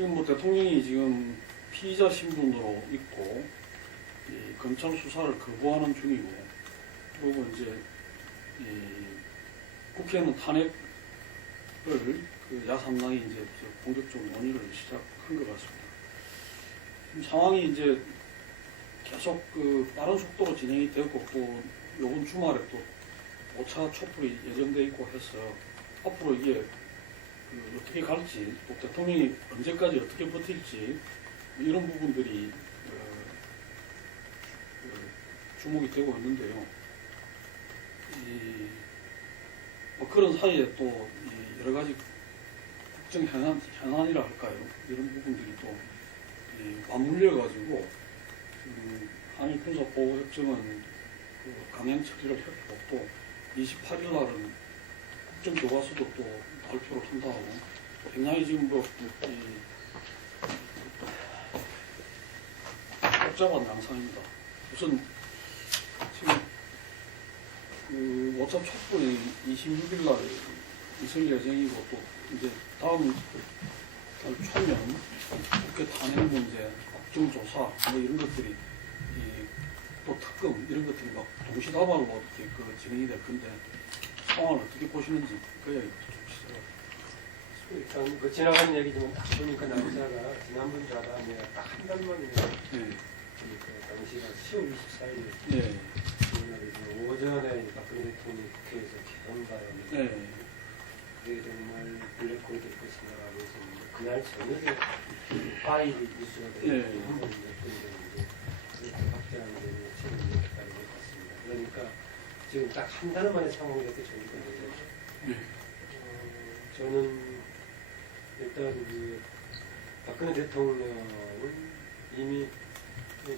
지금 뭐 대통령이 지금 피의자 신분으로 있고 이 검찰 수사를 거부하는 중이고, 그리고 이제 이 국회는 탄핵을 그 야3당이 이제 본격적으로 논의를 시작한 것 같습니다. 지금 상황이 이제 계속 그 빠른 속도로 진행이 되고, 또 이번 주말에 또 5차 촛불이 예정돼 있고 해서 앞으로 이게 그 어떻게 갈지, 또 대통령이 언제까지 어떻게 버틸지 이런 부분들이 주목이 되고 있는데요. 뭐 그런 사이에 또 여러 가지 국정 현안이라 할까요? 이런 부분들이 또 맞물려가지고 한일 군사보호협정은 그 강행 처리를 했고, 또 28일 날은 국정교과서도 또 발표를 한다고 굉장히 지금 뭐 복잡한 양상입니다. 우선 지금 그 5차 촛불이 26일 날 있을 예정이고, 또 이제 다음 달 초면 국회 탄핵 문제, 국정조사 뭐 이런 것들이 또 특검 이런 것들이 막 동시다발로 이렇게 그 진행이 될 건데, 상황을 어떻게 보시는지 그 이야기 좀 시작합니다. 일단 그 지나간 얘기지만 딱 보니까 날짜가 지난번 주 아담에 딱 한 달 만이네요. 그러니까 당시가 10월 24일. 네. 오전에 박근혜 대통령이 국회에서 개헌 바람에 그게 정말 블랙홀이 될 것이냐 그래서 그날 저녁에 파일이 이슈가 되고 한번 냈던데 그렇게 확대하는 데는 지금 이렇게까지 못 갔습니다. 그러니까 지금 딱 한 달 만에 상황이 이렇게 정리가 되죠. 저는 일단 그 박근혜 대통령은 이미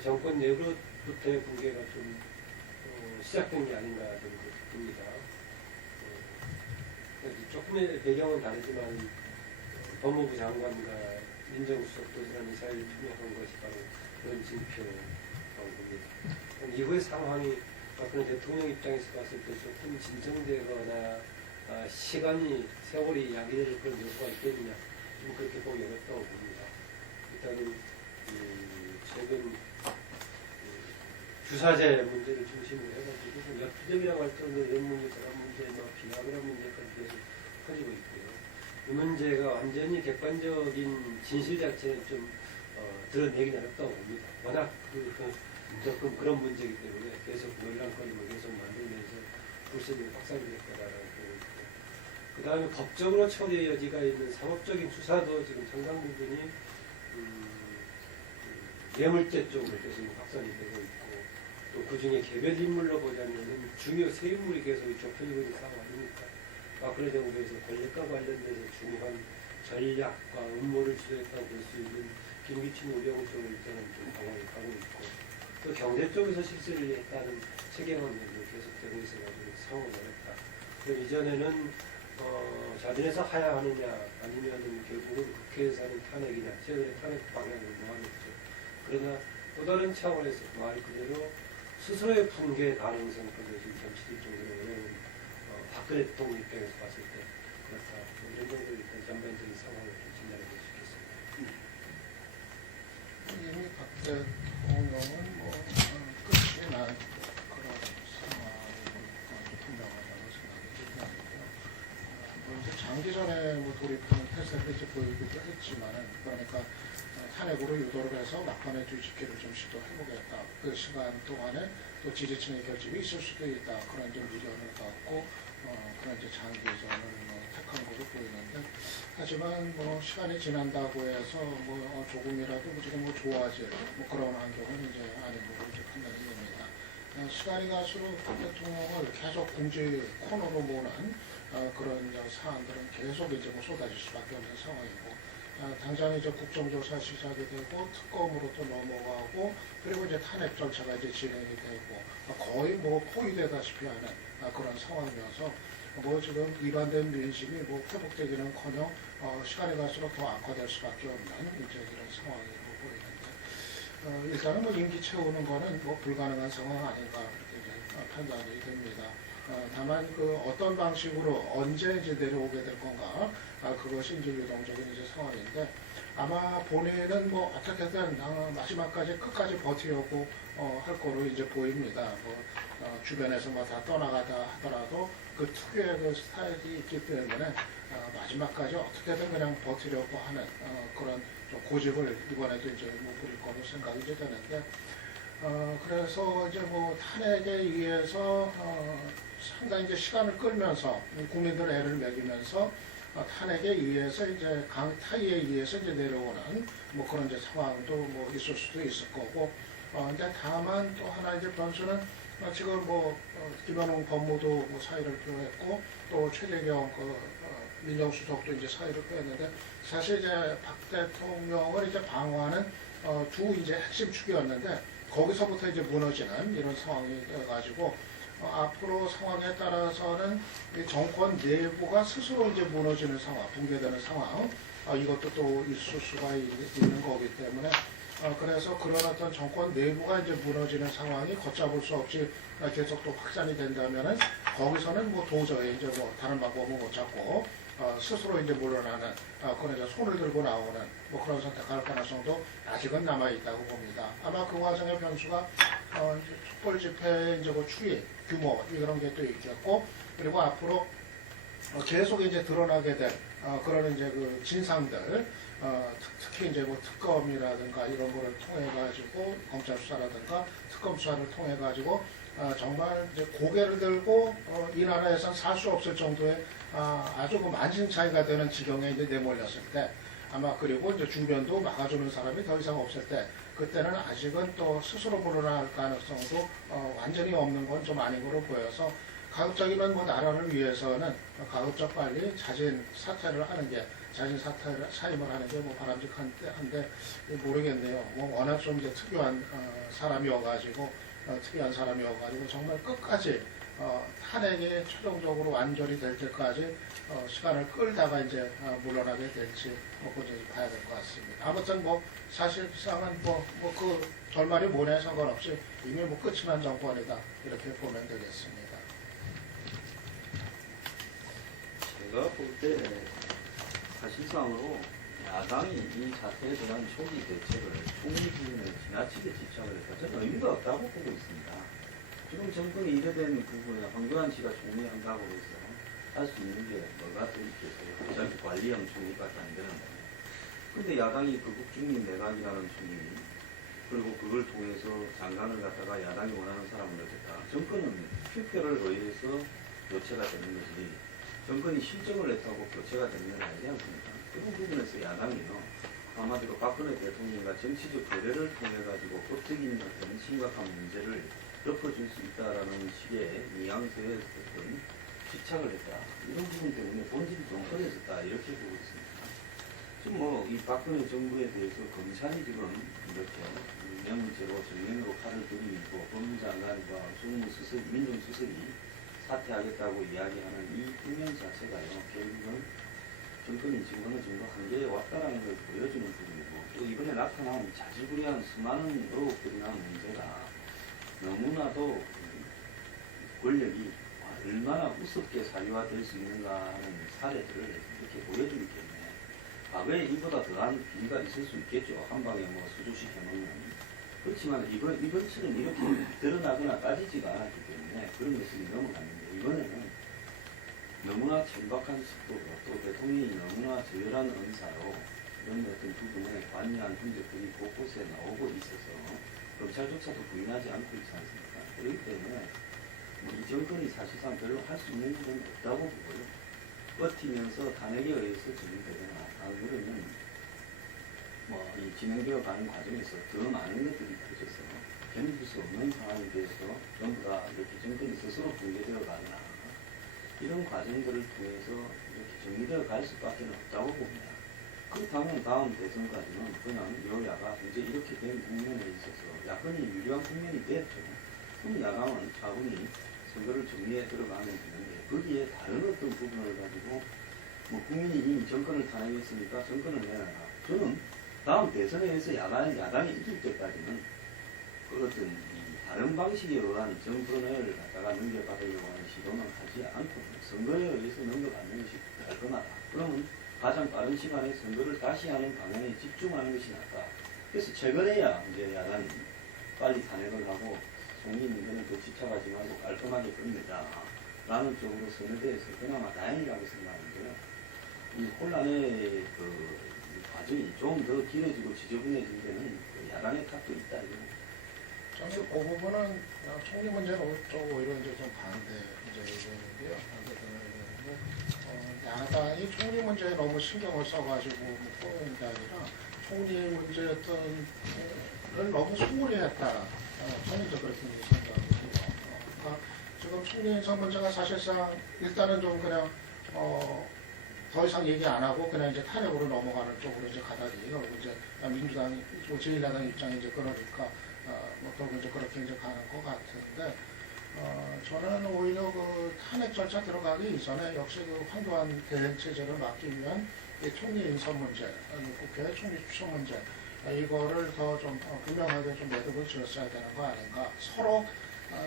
정권 내부부터의 붕괴가 좀 시작된 게 아닌가 좀 그렇게 봅니다. 조금의 배경은 다르지만 법무부 장관과 민정수석도 지난 이사일 투명한 것이 바로 그런 징표라고 봅니다. 이후의 상황이 박근혜 대통령 입장에서 봤을 때 조금 진정되거나 세월이 야기될 그런 요소가 있겠느냐, 좀 그렇게 보기 어렵다고 봅니다. 일단은 최근 주사제 문제를 중심으로 해가지고 역부족이라고 할 정도로 이런 문제, 저런 문제, 비하그런 문제까지 계속 커지고 있고요. 이 문제가 완전히 객관적인 진실 자체는 좀 드러내기 어렵다고 봅니다. 워낙 조금 그런 문제이기 때문에 계속 논란거리를 계속 만들면서 불신이 확산될 거라고 보고 있고, 그 다음에 법적으로 처리의 여지가 있는 상업적인 수사도 지금 상당 부분이 뇌물죄 쪽으로 계속 확산이 되고 있고, 또 그 중에 개별 인물로 보자면은 중요 세 인물이 계속 좁혀지고 있는 상황 아닙니까? 박근혜 정부에서 권력과 관련돼서 중요한 전략과 음모를 주도했다고 볼 수 있는 김기춘, 우병우 쪽으로 일단은 좀 방어를 하고 있고, 또 경제 쪽에서 실수를 했다는 체계망들도 계속되고 있어가지고 상황이 어렵다. 그럼 이전에는 자진해서 하야하느냐 아니면 결국은 국회에서 하는 탄핵이냐, 최근에 탄핵 방향을 모아냈죠. 그러나 또 다른 차원에서 말 그대로 스스로의 붕괴 가능성까지 지금 점치될 정도로 어려운 박근혜 대통령 입장에서 봤을 때 그렇다. 이런 정도 일단 전반적인 상황을 좀 진단해 볼 수 있겠습니다. 이미 박 대통령은 뭐 끝이 난 그런 상황을 판명하다고 생각이 들고요. 뭐 이제 장기 전에 뭐 돌입하는 태세를 보이기도 했지만은, 그러니까 탄핵으로 유도를 해서 막판에 뒤집기를 좀 시도해보겠다. 그 시간 동안에 또 지지층의 결집이 있을 수도 있다. 그런 이제 미련을 갖고 그런 이제 장기전을 택한 것으로 보이는데, 하지만 뭐 시간이 지난다고 해서 뭐 조금이라도 지금 뭐 좋아질 그런 환경은 이제 아닌 것으로 이제 판단이 됩니다. 시간이 갈수록 대통령을 계속 궁지 코너로 모는 그런 사안들은 계속 이제 뭐 쏟아질 수밖에 없는 상황이고, 당장 이제 국정조사 시작이 되고 특검으로 또 넘어가고, 그리고 이제 탄핵 절차가 이제 진행이 되고 거의 뭐 포위되다시피 하는 그런 상황이어서 뭐 지금 위반된 민심이 뭐 회복되기는커녕 시간이 갈수록 더 악화될 수밖에 없는 이제 이런 상황이라고 보이는데, 일단은 뭐 임기 채우는 거는 뭐 불가능한 상황 아닌가 그렇게 이제 판단이 됩니다. 다만 그 어떤 방식으로 언제 이제 내려오게 될 건가, 그것이 이제 유동적인 이제 상황인데, 아마 본인은 뭐 어떻게든 마지막까지 끝까지 버티려고 할 거로 이제 보입니다. 주변에서 뭐 다 떠나가다 하더라도 그 특유의 그 스타일이 있기 때문에 마지막까지 어떻게든 그냥 버티려고 하는 그런 좀 고집을 이번에도 이제 뭐 부릴 거로 생각이 이제 되는데, 그래서 이제 뭐 탄핵에 의해서 상당히 이제 시간을 끌면서 국민들 애를 먹이면서 탄핵에 의해서 이제 강타이에 의해서 이제 내려오는 뭐 그런 이제 상황도 뭐 있을 수도 있을 거고, 근데 다만 또 하나 이제 변수는 지금 뭐 김현웅 법무도 뭐 사의를 표했고 또 최재경 민정수석도 이제 사의를 표했는데, 사실 이제 박 대통령을 이제 방어하는 두 이제 핵심 축이었는데 거기서부터 이제 무너지는 이런 상황이 되어가지고 앞으로 상황에 따라서는 이 정권 내부가 스스로 이제 무너지는 상황, 붕괴되는 상황, 이것도 또 있을 수가 있는 거기 때문에 그래서 그런 어떤 정권 내부가 이제 무너지는 상황이 걷잡을 수 없이 계속 또 확산이 된다면은 거기서는 뭐 도저히 이제 뭐 다른 방법은 못 찾고 스스로 이제 물러나는 그런 이제 손을 들고 나오는 뭐 그런 선택할 가능성도 아직은 남아 있다고 봅니다. 아마 그 과정의 변수가 이제 촛불 집회 이제 그 추이 규모 이런 게 또 있겠고, 그리고 앞으로 계속 이제 드러나게 될 그런 이제 그 진상들, 특히 이제 뭐 특검이라든가 이런 거를 통해 가지고 검찰 수사라든가 특검 수사를 통해 가지고 정말 이제 고개를 들고 이 나라에선 살 수 없을 정도의 아주 그 만신차이가 되는 지경에 이제 내몰렸을 때, 아마 그리고 이제 주변도 막아주는 사람이 더 이상 없을 때, 그때는 아직은 또 스스로 물러날 가능성도 완전히 없는 건 좀 아닌 거로 보여서, 가급적이면 뭐 나라를 위해서는 가급적 빨리 자진 사퇴를 하는 게, 자진 사임을 하는 게 뭐 바람직한데 모르겠네요. 뭐 워낙 좀 이제 특이한 사람이어가지고 정말 끝까지 탄핵이 최종적으로 완전히 될 때까지 시간을 끌다가 이제 물러나게 될지 뭐 그거 이제 봐야 될 것 같습니다. 아무튼 뭐 사실상은 뭐 그 결말이 뭐냐 상관없이 이미 뭐 끝이 난 정권이다 이렇게 보면 되겠습니다. 제가 볼 때 사실상으로 야당이 이 사태에 대한 초기 대책을 총리 부분에 지나치게 집착을 해서 저는 의미가 없다고 보고 있습니다. 지금 정권이 이래된 부분에 황교안 씨가 총리한다고 해서 할 수 있는 게 뭐가 또 있겠어요. 어차피 관리형 총리밖에 안 되는 거예요. 근데 야당이 극국중립 내각이라는 총리, 그리고 그걸 통해서 장관을 갖다가 야당이 원하는 사람을 넣겠다. 정권은 필표를 의해서 교체가 되는 거지, 정권이 실정을 했다고 교체가 되는 건 아니지 않습니까? 그런 부분에서 야당이요, 한마디로 박근혜 대통령과 정치적 거래를 통해가지고 법적인 어떤 심각한 문제를 덮어줄 수 있다라는 식의 뉘앙스의 어떤 집착을 했다. 이런 부분 때문에 본질이 좀 흐려졌다. 이렇게 보고 있습니다. 지금 뭐 이 박근혜 정부에 대해서 검찰이 지금 이렇게 명제로 정면으로 칼을 들이고 법무장관과 정무수석, 민정수석이 사퇴하겠다고 이야기하는 이 국면 자체가요, 결국은 정권이 지금 어느 정도 한계에 왔다라는 걸 보여주는 부분이고, 또 이번에 나타난 자질구레한 수많은 의혹들이나 문제가 너무나도 권력이 얼마나 우습게 사유화될 수 있는가 하는 사례들을 이렇게 보여주기 때문에 과거에 이보다 더한 비리가 있을 수 있겠죠. 한 방에 뭐 수주식 해놓는. 그렇지만 이번처럼 이렇게 드러나거나 따지지가 않았기 때문에 그런 것들이 넘어갔는데, 이번에는 너무나 천박한 속도로 또 대통령이 너무나 저열한 언사로 이런 어떤 부분에 관여한 흔적들이 곳곳에 나오고 있어서 검찰조차도 부인하지 않고 있지 않습니까? 그렇기 때문에 이 정권이 사실상 별로 할 수 있는 일은 없다고 보고요. 버티면서 탄핵에 의해서 진행되거나 그러면 이 진행되어 가는 과정에서 더 많은 것들이 터져서 견딜 수 없는 상황에 대해서 전부 다 이렇게 정권이 스스로 붕괴되어 가거나 이런 과정들을 통해서 이렇게 정리되어 갈 수밖에 없다고 봅니다. 그렇다면 다음 대선까지는 그냥 여야가 이제 이렇게 된 국면에 있어서 야권이 유리한 국면이 됐죠. 그럼 야당은 차분히 선거를 정리해 들어가면 되는데, 거기에 다른 어떤 부분을 가지고 뭐 국민이 이미 정권을 탄핵했으니까 정권을 내놔라. 저는 다음 대선에 의해서 야당이 이길 때까지는 그 어떤 다른 방식의 어한 정권을 갖다가 넘겨받으려고 하는 시도는 하지 않고 선거에 의해서 넘겨받는 것이 깔끔하다. 그러면 가장 빠른 시간에 선거를 다시 하는 방향에 집중하는 것이 낫다. 그래서 최근에야 이제 야당이 빨리 탄핵을 하고 총리 문제는 더 집착하지 말고 깔끔하게 끝내자 라는 쪽으로 선회대에서 그나마 다행이라고 생각하는데요. 이 혼란의 이 과정이 좀 더 길어지고 지저분해진 데는 그 야당의 탓도 있다. 저는 그 부분은 총리 문제는 오히려 이제 좀 반대 이제 의견인데요. 야당이 총리 문제에 너무 신경을 써가지고 꼬는 게 아니라 총리 문제 어떤 를 너무 소홀히 했다. 저는 이제 그렇게 생각합니다. 그러니까 지금 총리 인사 문제가 사실상 일단은 좀 그냥 더 이상 얘기 안 하고 그냥 이제 탄핵으로 넘어가는 쪽으로 이제 가다니 이제 민주당, 제1야당 입장이 이제 그러니까 결국 이제 그렇게 이제 가는 것 같은데 저는 오히려 그 탄핵 절차 들어가기 이전에 역시 그 황교안 대행 체제를 막기 위한 이 총리 인선 문제, 국회 총리 추천 문제 이거를 더 좀 분명하게 좀 매듭을 지었어야 되는 거 아닌가. 서로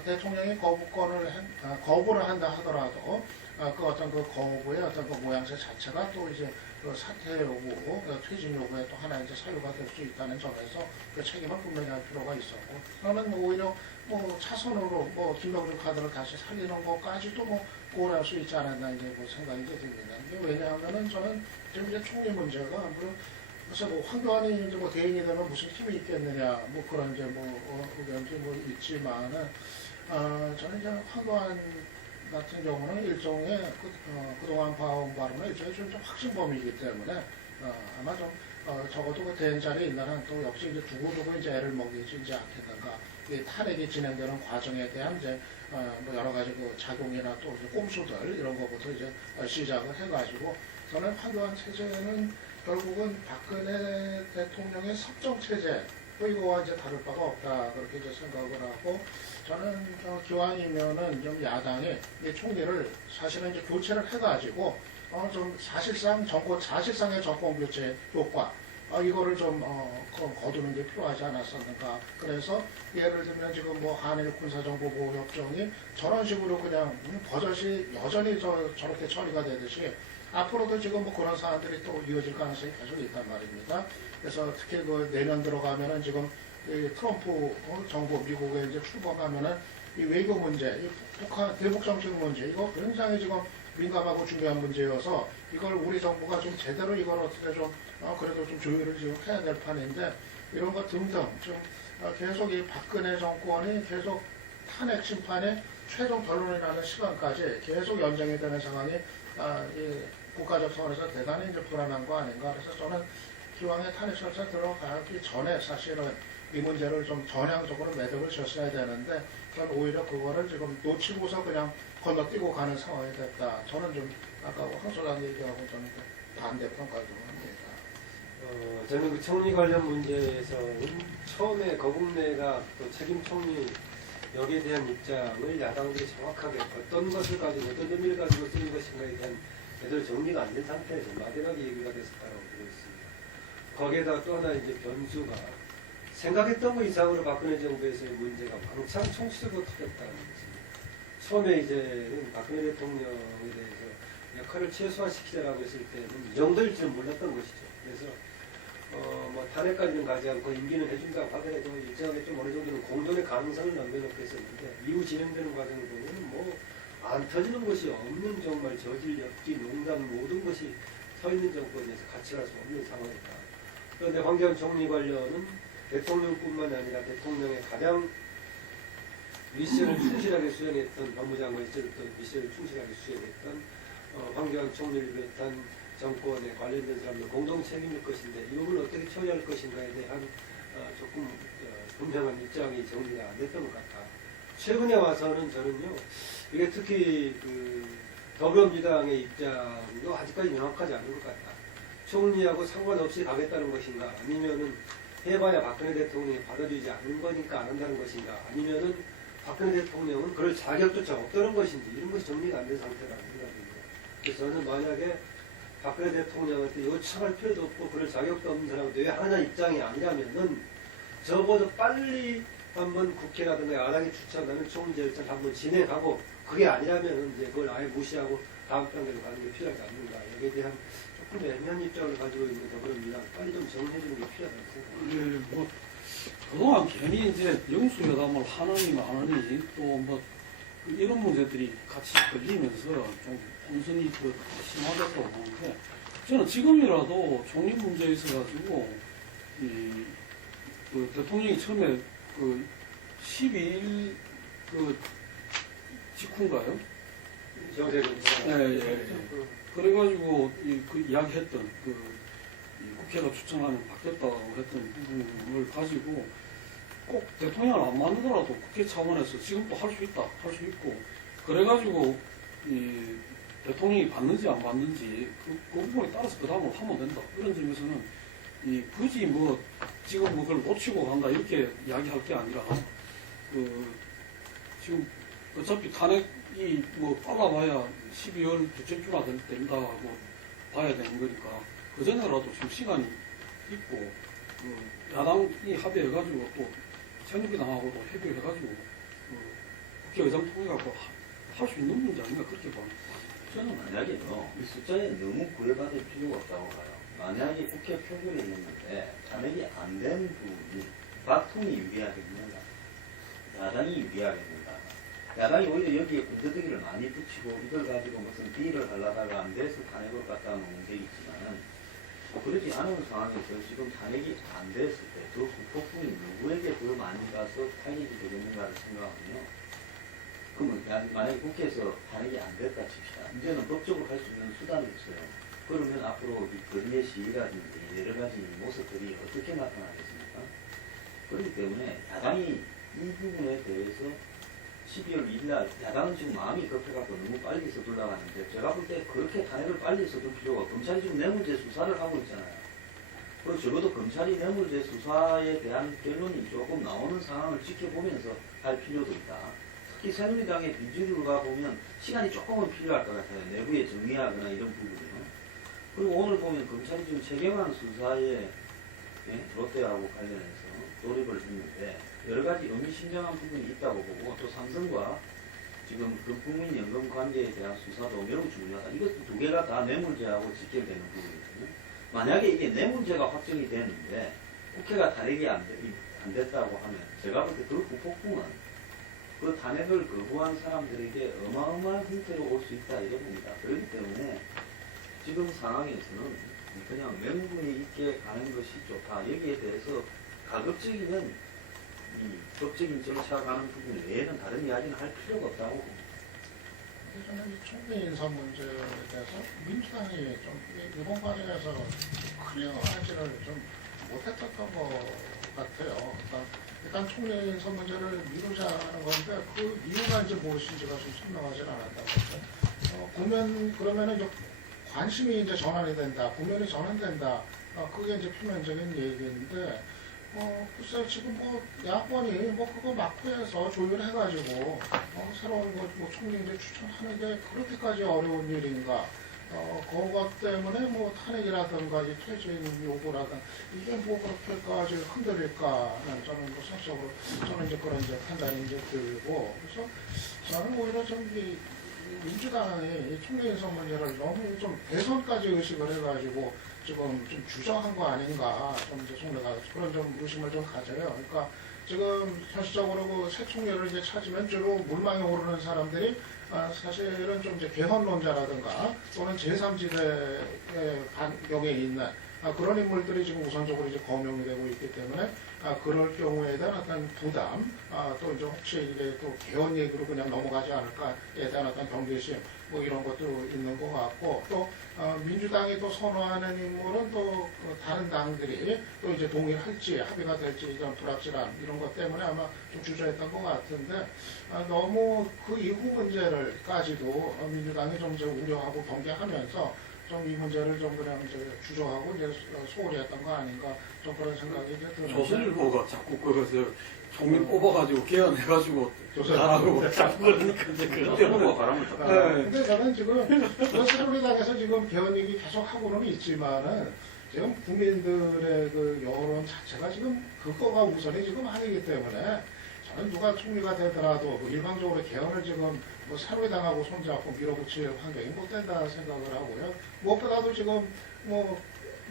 대통령이 거부를 한다 하더라도 그 어떤 그 거부의 어떤 그 모양새 자체가 또 이제 그 사퇴 요구, 퇴진 요구에 또 하나 이제 사유가 될 수 있다는 점에서 그 책임을 분명히 할 필요가 있었고, 저는 오히려 뭐 차선으로 김병준 카드를 다시 살리는 것까지도 고려할 수 있지 않았나 이제 생각이 듭니다. 왜냐하면은 저는 지금 이제 총리 문제가 그래서 황교안이 이제 대행이 되면 무슨 힘이 있겠느냐 그런 이제 의견이 있지만은 저는 이제 황교안 같은 경우는 일종의 그동안 봐온 바로는 일종의 좀 확신범이기 때문에 아마 좀 적어도 그 대행 자리에 있는 또 역시 이제 두고두고 이제 애를 먹이지 않겠는가. 이 탄핵이 진행되는 과정에 대한 이제 여러 가지 그 작용이나 또 이제 꼼수들 이런 것부터 이제 시작을 해가지고 저는 황교안 체제는 결국은 박근혜 대통령의 섭정 체제 이거와 이제 다를 바가 없다 그렇게 이제 생각을 하고 저는 기왕이면은 좀 야당이 이 총리를 사실은 이제 교체를 해가지고 좀 사실상의 정권 교체 효과 이거를 좀 거두는 게 필요하지 않았었는가. 그래서 예를 들면 지금 한일 군사정보보호협정이 저런 식으로 그냥 버젓이 여전히 저렇게 처리가 되듯이 앞으로도 지금 그런 사안들이 또 이어질 가능성이 계속 있단 말입니다. 그래서 특히 그 내년 들어가면은 지금 이 트럼프 정부 미국에 이제 출범하면은 이 외교 문제, 이 북한 대북 정책 문제 이거 굉장히 지금 민감하고 중요한 문제여서 이걸 우리 정부가 좀 제대로 이걸 어떻게 좀 그래도 좀 조율을 지금 해야 될 판인데 이런 것 등등 좀 계속 이 박근혜 정권이 계속 탄핵 심판에 최종 결론이 나는 시간까지 계속 연장이 되는 상황이 이 국가적 차원에서 대단히 이제 불안한 거 아닌가. 그래서 저는 기왕에 탄핵 절차 들어가기 전에 사실은 이 문제를 좀 전향적으로 매듭을 지었어야 되는데 저는 오히려 그거를 지금 놓치고서 그냥 건너뛰고 가는 상황이 됐다. 저는 좀 아까 황 소장 얘기하고 저는 반대 평가를 좀 합니다. 저는 그 총리 관련 문제에서는 처음에 거국내가 또 책임 총리 여기에 대한 입장을 야당들이 정확하게 어떤 것을 가지고 어떤 의미를 가지고 쓰는 것인가에 대한 제대로 정리가 안 된 상태에서 마지막에 얘기가 됐었다고 들었습니다. 거기에다 또 하나 이제 변수가 생각했던 것 이상으로 박근혜 정부에서의 문제가 왕창 총수로 터졌다는 것입니다. 처음에 이제는 박근혜 대통령에 대해서 역할을 최소화시키자라고 했을 때는 이 정도일 줄 몰랐던 것이죠. 그래서 탄핵까지는 가지 않고 임기는 해준다고 하더라도 일정하게 좀 어느 정도는 공존의 가능성을 남겨놓고 했었는데 이후 진행되는 과정을 보면 안 터지는 것이 없는 정말 저질, 엽기, 농단 모든 것이 서 있는 정권에서 같이 갈 수 없는 상황이다. 그런데 황교안 총리 관련은 대통령뿐만 아니라 대통령의 가장 미션을 충실하게 수행했던 법무장관이 있었던 미션을 충실하게 수행했던 황교안 총리를 비롯한 정권에 관련된 사람들 공동 책임일 것인데 이 부분을 어떻게 처리할 것인가에 대한 조금 분명한 입장이 정리가 안 됐던 것 같다. 최근에 와서는 저는요, 이게 특히 그 더불어민주당의 입장도 아직까지 명확하지 않은 것 같다. 총리하고 상관없이 가겠다는 것인가, 아니면은 해봐야 박근혜 대통령이 받아주지 않는 거니까 안 한다는 것인가, 아니면은 박근혜 대통령은 그럴 자격조차 없다는 것인지 이런 것이 정리가 안 된 상태라는 생각입니다. 그래서 저는 만약에 박근혜 대통령한테 요청할 필요도 없고 그럴 자격도 없는 사람한테 왜 하나 입장이 아니라면은 적어도 빨리 한번 국회라든가 야당이 추천하는 총리 절차를 한번 진행하고 그게 아니라면 이제 그걸 아예 무시하고 다음 단계로 가는 게 필요하지 않는가. 여기에 대한 조금 애매한 입장을 가지고 있는 더불어민주당 빨리 좀 정리해주는 게 필요하다고 생각합니다. 예, 뭐 그동안 괜히 이제 영수회담을 하느니 마느니 또 뭐 이런 문제들이 같이 걸리면서 좀 혼선이 그 심화됐다고 보는데 저는 지금이라도 총리 문제에 있어가지고 그 대통령이 처음에 그 12일 그 직후인가요? 예. 그래가지고 그 이야기했던 이 국회가 추천하면 바뀌었다고 했던 부분을 가지고 꼭 대통령을 안 만들더라도 국회 차원에서 지금도 할 수 있다, 할 수 있고 그래가지고 이 대통령이 받는지 안 받는지 그 부분에 따라서 그 다음으로 하면 된다. 이런 점에서는 굳이 뭐 지금 뭐 그걸 놓치고 간다 이렇게 이야기할 게 아니라 지금 어차피 탄핵이 뭐 빨라봐야 12월 둘째 주나 된다고 봐야 되는 거니까 그 전에라도 지금 시간이 있고 야당이 합의해가지고 또 새누리당하고도 협의해가지고 국회의장 통해갖고 할 수 있는 문제 아닌가 그렇게 봐. 저는 만약에도 이 숫자에 너무 구애받을 필요가 없다고 봐요. 만약에 국회 표결이 있는데 탄핵이 안 된 부분이 박통이 유리하겠는가, 야당이 유리하겠는가. 야당이 오히려 여기에 군더더기를 많이 붙이고 이걸 가지고 무슨 비리를 하려다가 안 돼서 탄핵을 갖다 놓은 문제가 있지만은 그러지 않은 상황에서 지금 탄핵이 안 됐을 때 그 국폭풍이 누구에게 더 많이 가서 타격이 되겠는가를 생각하면요. 그러면 만약에 국회에서 탄핵이 안 됐다 칩시다. 이제는 법적으로 할 수 있는 수단이 있어요. 그러면 앞으로 이 거리의 시위라든지 여러 가지 모습들이 어떻게 나타나겠습니까? 그렇기 때문에 야당이 이 부분에 대해서 12월 2일 날 야당은 지금 마음이 급해갖고 너무 빨리 서둘러 가는데 제가 볼 때 그렇게 탄핵을 빨리 서둘 필요가 없고 검찰이 지금 뇌물죄 수사를 하고 있잖아요. 그리고 적어도 검찰이 뇌물죄 수사에 대한 결론이 조금 나오는 상황을 지켜보면서 할 필요도 있다. 특히 새누리당의 비주류가 보면 시간이 조금은 필요할 것 같아요. 내부에 정리하거나 이런 부분이요. 그리고 오늘 보면 검찰이 지금 최경환 수사에 롯데하고 관련해서 돌입을 했는데 여러 가지 의미심장한 부분이 있다고 보고 또 삼성과 지금 그 국민연금 관계에 대한 수사도 매우 중요하다. 이것도 두 개가 다 뇌물죄하고 직결되는 부분이거든요. 만약에 이게 뇌물죄가 확정이 되는데 국회가 탄핵이 안 됐다고 하면 제가 볼 때 그 후폭풍은 그 탄핵을 거부한 사람들에게 어마어마한 형태로 올 수 있다 이런 겁니다. 그렇기 때문에 지금 상황에서는 그냥 명분이 있게 가는 것이 좋다. 여기에 대해서 가급적이면 이 법적인 절차 가는 부분 외에는 다른 이야기는 할 필요가 없다고 봅니다. 저는 이 총리 인사 문제에 대해서 민주당이 좀 이번 과정에서 클리어하지를 좀 못했던 것 같아요. 그러니까 일단 총리 인사 문제를 미루자는 건데 그 이유가 이제 무엇인지가 좀 설명하지 않았다고 했죠. 그러면은 이제 관심이 이제 전환이 된다, 국면이 전환된다. 그게 이제 표면적인 얘기인데, 글쎄 지금 야권이 그거 막후해서 조율해가지고 새로운 총리 이제 추천하는 게 그렇게까지 어려운 일인가? 그것 때문에 탄핵이라든가 이 퇴진 요구라든가 이게 그렇게까지 흔들릴까는 저는 사적으로 저는 이제 그런 이제 판단이 이제 들고 그래서 저는 오히려 좀 민주당이 총리 인선 문제를 너무 좀 대선까지 의식을 해가지고 지금 좀 주저한 거 아닌가 좀 이제 총리가 그런 좀 의심을 좀 가져요. 그러니까 지금 현실적으로 새 총리를 이제 찾으면 주로 물망에 오르는 사람들이 사실은 좀 이제 개헌론자라든가 또는 제3지대의 반경에 있는 그런 인물들이 지금 우선적으로 이제 거명이 되고 있기 때문에 그럴 경우에 대한 어떤 부담, 또 이제 혹시 이제 또 개헌 얘기로 그냥 넘어가지 않을까에 대한 어떤 경계심, 이런 것도 있는 것 같고, 또 민주당이 또 선호하는 인물은 또 다른 당들이 또 이제 동의할지 합의가 될지 이런 불확실함 이런 것 때문에 아마 좀 주저했던 것 같은데 너무 그 이후 문제를까지도 민주당이 좀 이제 우려하고 경계하면서 좀 이 문제를 좀 그냥 이제 주저하고 이제 소홀히 했던 거 아닌가 좀 그런 생각이 이제 드는데 조선일보가 자꾸 그것을 총리 뽑아가지고 개헌해가지고 가라고 자꾸 그러니까 이제 그것 때문에 바람을 탔다. 근데 저는 지금 새누리당에서 지금 개헌 얘기 계속 하고는 있지만은 지금 국민들의 그 여론 자체가 지금 그거가 우선이 지금 아니기 때문에 아니, 누가 총리가 되더라도 뭐 일방적으로 개헌을 지금 뭐 새로 당하고 손잡고 밀어붙일 환경이 못 된다 생각을 하고요. 무엇보다도 지금 뭐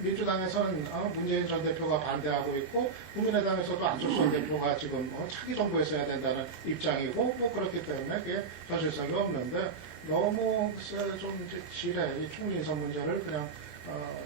민주당에서는 문재인 전 대표가 반대하고 있고 국민의당에서도 안철수 전 대표가 지금 차기 정부에서 해야 된다는 입장이고 뭐 그렇기 때문에 그게 현실성이 없는데 너무 글쎄 좀 이제 지레 이 총리 인선 문제를 그냥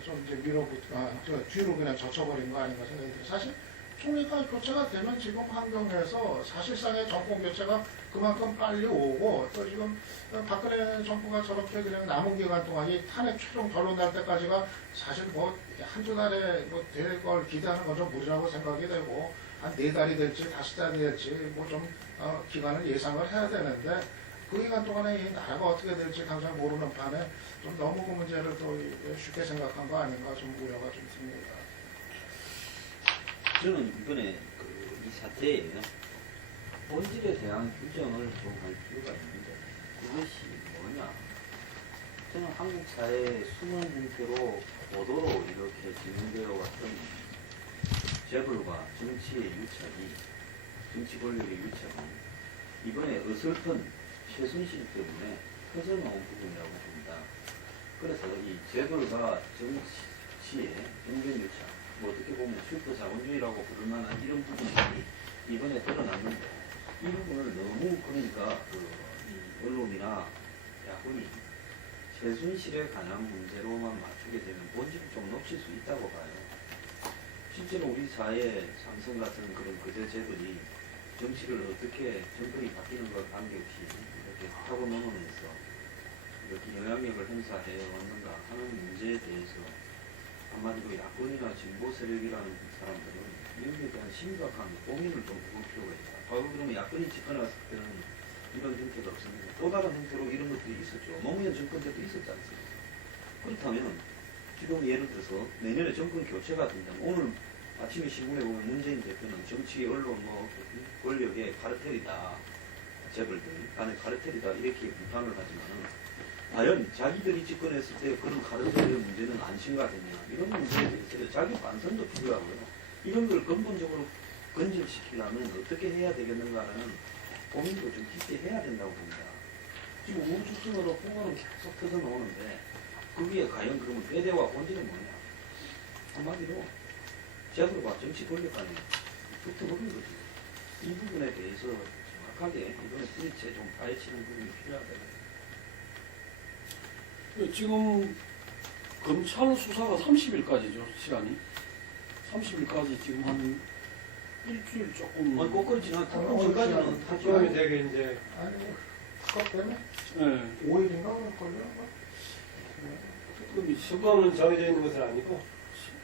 좀 이제 뒤로 그냥 젖혀버린 거 아닌가 생각이 들어요. 사실 총리가 교체가 되면 지금 환경에서 사실상의 정권 교체가 그만큼 빨리 오고 또 지금 박근혜 정부가 저렇게 그냥 남은 기간 동안 이 탄핵 최종 결론 날 때까지가 사실 뭐 한두 달에 뭐 될 걸 기대하는 건 좀 무리라고 생각이 되고 한 4달이 될지 5달이 될지 뭐 좀 기간을 예상을 해야 되는데 그 기간 동안에 이 나라가 어떻게 될지 당장 모르는 판에 좀 너무 그 문제를 또 쉽게 생각한 거 아닌가 좀 우려가 좀 듭니다. 저는 이번에 이 사태에 본질에 대한 규정을 좀 할 필요가 있는데 그것이 뭐냐? 저는 한국 사회의 숨은 형태로 보도로 이렇게 진행되어 왔던 재벌과 정치의 유착이, 정치 권력의 유착이 이번에 어설픈 최순실 때문에 터져나온 부분이라고 봅니다. 그래서 이 재벌과 정치의 정경유착, 뭐 어떻게 보면 슈퍼 자본주의라고 부를 만한 이런 부분들이 이번에 드러났는데 이 부분을 너무 그러니까 이 언론이나 야권이 최순실에 관한 문제로만 맞추게 되면 본질을 좀 놓칠 수 있다고 봐요. 실제로 우리 사회의 삼성 같은 그런 거대 재벌이 정치를 어떻게 정권이 바뀌는 것 관계없이 이렇게 타고 넘어면서 이렇게 영향력을 행사해 왔는가 하는 문제에 대해서 한마디로 야권이나 진보 세력이라는 사람들은 여기에 대한 심각한 고민을 좀 해볼 필요가 있다. 바로 그러면 야권이 집권했을 때는 이런 형태가 없습니다. 또 다른 형태로 이런 것들이 있었죠. 노무현 정권 때도 있었지 않습니까? 그렇다면 지금 예를 들어서 내년에 정권 교체가 된다면 오늘 아침에 신문에 보면 문재인 대표는 정치, 언론, 뭐 권력의 카르텔이다. 재벌들 간의 카르텔이다. 이렇게 비판을 하지만은 과연 자기들이 집권했을 때 그런 카르텔의 문제는 안 심각했냐 이런 문제에 대해서 자기 반성도 필요하고요. 이런 걸 근본적으로 건질시키려면 어떻게 해야 되겠는가라는 고민도 좀 깊게 해야 된다고 봅니다. 지금 우주선으로 풍어는 계속 터져 나오는데 거기에 과연 그러면 뼈대와 본질은 뭐냐? 한마디로 재벌과 정치 권력 간에 붙어버린 거죠. 이 부분에 대해서 정확하게 이번에 뿌리채 좀 파헤치는 부분이 필요하다. 지금 검찰 수사가 30일까지죠, 시간이. 30일까지 지금 한 일주일 조금. 꼭 그렇지는 않다. 오늘까지는 특검이 되게 이제 아니 그것 때문에 네. 5일인가 걸려? 특검이 특검은 정해져 있는 것은 아니고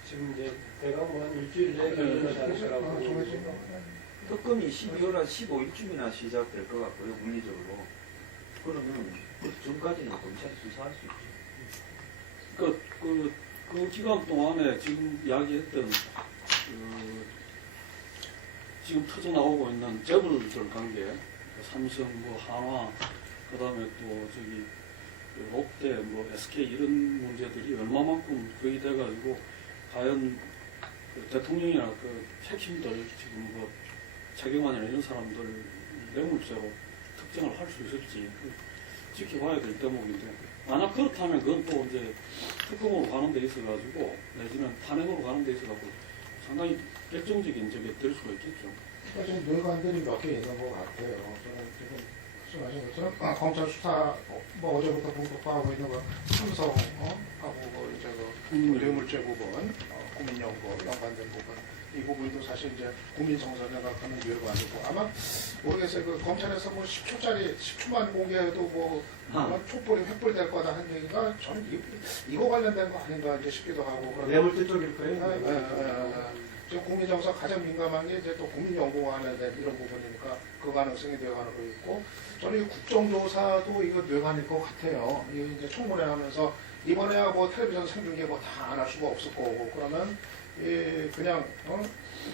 지금 이제 내가 뭐 한 일주일 내에 결론나지 않을까라고 정해진 거. 특검이 12월 한 15일쯤이나 시작될 것 같고요, 물리적으로. 그러면 그 전까지는 검찰이 수사할 수 있죠. 그 기간 동안에 지금 이야기했던 지금 터져 나오고 있는 재벌들 관계, 삼성, 뭐 한화, 그 다음에 또 저기 롯데, 뭐 SK 이런 문제들이 얼마만큼 거의 돼가지고 과연 그 대통령이나 그 핵심들 지금 뭐 최경환이나 이런 사람들 뇌물죄로 특정을 할 수 있을지 지켜봐야 될 대목인데 만약 그렇다면 그건 또 이제 특검으로 가는 데 있어가지고 내지는 탄핵으로 가는 데 있어가지고 상당히 결정적인 적이 될 수가 있겠죠. 지금 뇌관들이 몇 개 있는 것 같아요. 저는 지금 말씀하신 것처럼 검찰 수사 뭐 어제부터 본격화하고 있는 거 삼성 하고 뭐 이제 그 뇌물죄 부분, 국민연금 연관된 부분 이 부분도 사실 이제 국민정서 생각하는 이유가 아니고 아마 모르겠어요. 그 검찰에서 뭐 10초만 공개해도 뭐 촛불이 횃불될 거다 한 얘기가 전 이거 관련된 거 아닌가 이제 싶기도 하고. 뇌물죄 쪽일 거예요. 지금 국민정서 가장 민감한 게 이제 또 국민연구원에 대한 이런 부분이니까 그 가능성이 뇌관으로 있고 저는 이 국정조사도 이거 뇌관일 것 같아요. 이게 이제 청문회 하면서 이번에야 뭐 텔레비전 생중계 뭐 다 안 할 수가 없을 거고 그러면 그냥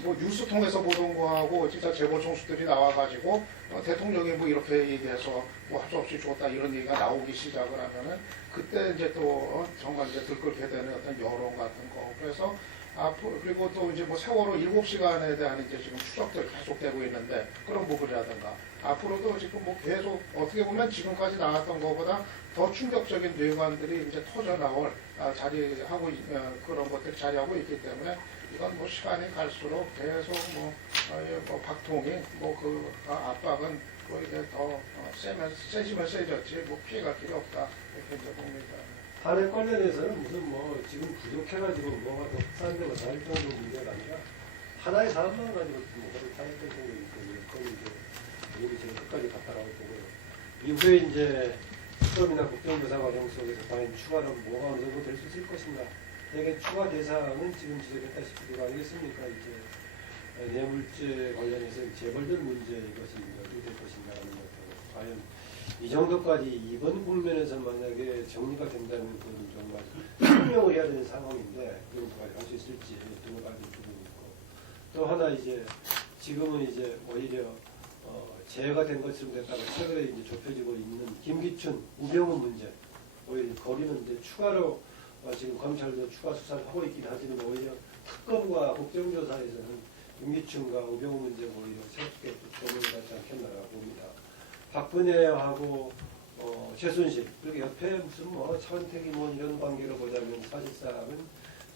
뭐 뉴스 통해서 보던 거하고 진짜 재벌 총수들이 나와가지고 대통령이 뭐 이렇게 얘기해서 뭐 할 수 없이 죽었다 이런 얘기가 나오기 시작을 하면은 그때 이제 또 정말 이제 들끓게 되는 어떤 여론 같은 거 그래서 앞으로 그리고 또 이제 뭐 세월호 7시간에 대한 이제 지금 추적들 계속되고 있는데 그런 부분이라든가 앞으로도 지금 뭐 계속 어떻게 보면 지금까지 나왔던 것보다 더 충격적인 뇌관들이 이제 터져 나올 자리하고 그런 것들 자리하고 있기 때문에 이건 뭐 시간이 갈수록 계속 뭐 박통이 뭐 그 압박은 뭐 이게 더 세지면 세졌지 뭐 피해갈 필요 없다 이렇게 이제 봅니다. 탄핵 관련해서는 무슨 뭐 지금 부족해가지고 뭐가 더 확산되고 다를 정도 문제가 아니라 하나의 사안만 가지고 뭐 탄핵된 정도 있고 그건 이제 우리 지금 끝까지 갔다라고 보고요. 이후에 이제 특검이나 국정조사 과정 속에서 과연 추가로 뭐가 어느 정도 될 수 있을 것인가. 대개 추가 대상은 지금 지적했다시피 그거 아니겠습니까? 이제 뇌물죄 관련해서 재벌들 문제의 것인가, 어떻게 될 것인가라는 것도 과연 이 정도까지 이번 국면에서 만약에 정리가 된다면 그건 정말 설명을 해야 되는 상황인데 그런 것까지 할 수 있을지 두고 봐야 될 부분이 있고 또 하나 이제 지금은 이제 오히려 재해가 된 것처럼 됐다가 최근에 이제 좁혀지고 있는 김기춘, 우병우 문제 오히려 거기는 이제 추가로 지금 검찰도 추가 수사를 하고 있긴 하지만 오히려 특검과 국정조사에서는 김기춘과 우병우 문제가 오히려 새롭게 조명을 받지 않겠나라고 봅니다. 박근혜하고 최순실 그리고 옆에 무슨 뭐 차은택이 뭐 이런 관계로 보자면 사실상은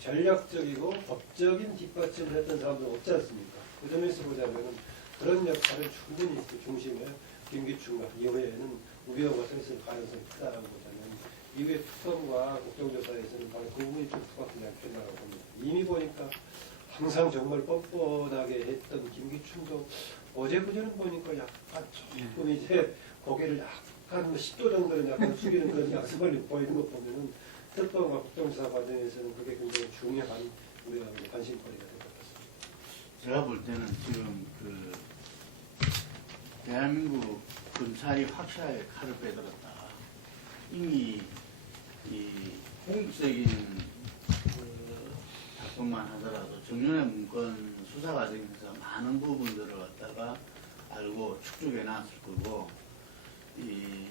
전략적이고 법적인 뒷받침을 했던 사람도 없지 않습니까? 그 점에서 보자면 그런 역할을 충분히 중심에 김기춘과 이후에는 우병우가 서 있을 가능성이 크다고 보자면 이후에 특검과 국정조사에서는 바로 그 부분이 좀 투박하지 않겠나라고 봅니다. 이미 보니까 항상 정말 뻔뻔하게 했던 김기춘도 어제 그제는 보니까 약간 조금 이제 고개를 약간 10도 정도는 약간 숙이는 그런 양상을 보이는 것 보면은 특검과 국정조사 과정에서는 그게 굉장히 중요한 우리가 관심거리가 될 것 같습니다. 제가 볼 때는 지금 그 대한민국 검찰이 확실하게 칼을 빼들었다. 이미 이 공익적인 그 작동만 하더라도 정년의 문건 수사 과정에서 많은 부분들을 갖다가 알고 축적해 놨을 거고 이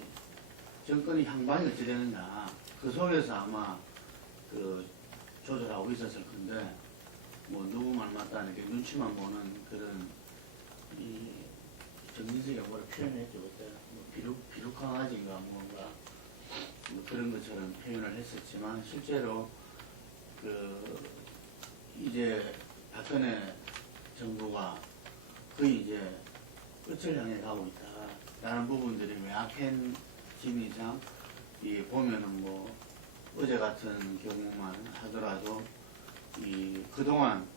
정권의 향방이 어찌 되느냐 그 속에서 아마 그 조절하고 있었을 건데 뭐 누구 말 맞다 이렇게 눈치만 보는 그런 이 정진석이 뭐라 표현했죠 그때 뭐 비룩강아지인가 뭔가 뭐 그런 것처럼 표현을 했었지만 실제로 그 이제 박근혜 정부가 거의 이제 끝을 향해 가고 있다라는 부분들이 외악한 진이상 이 보면은 뭐 어제 같은 경우만 하더라도 이 그동안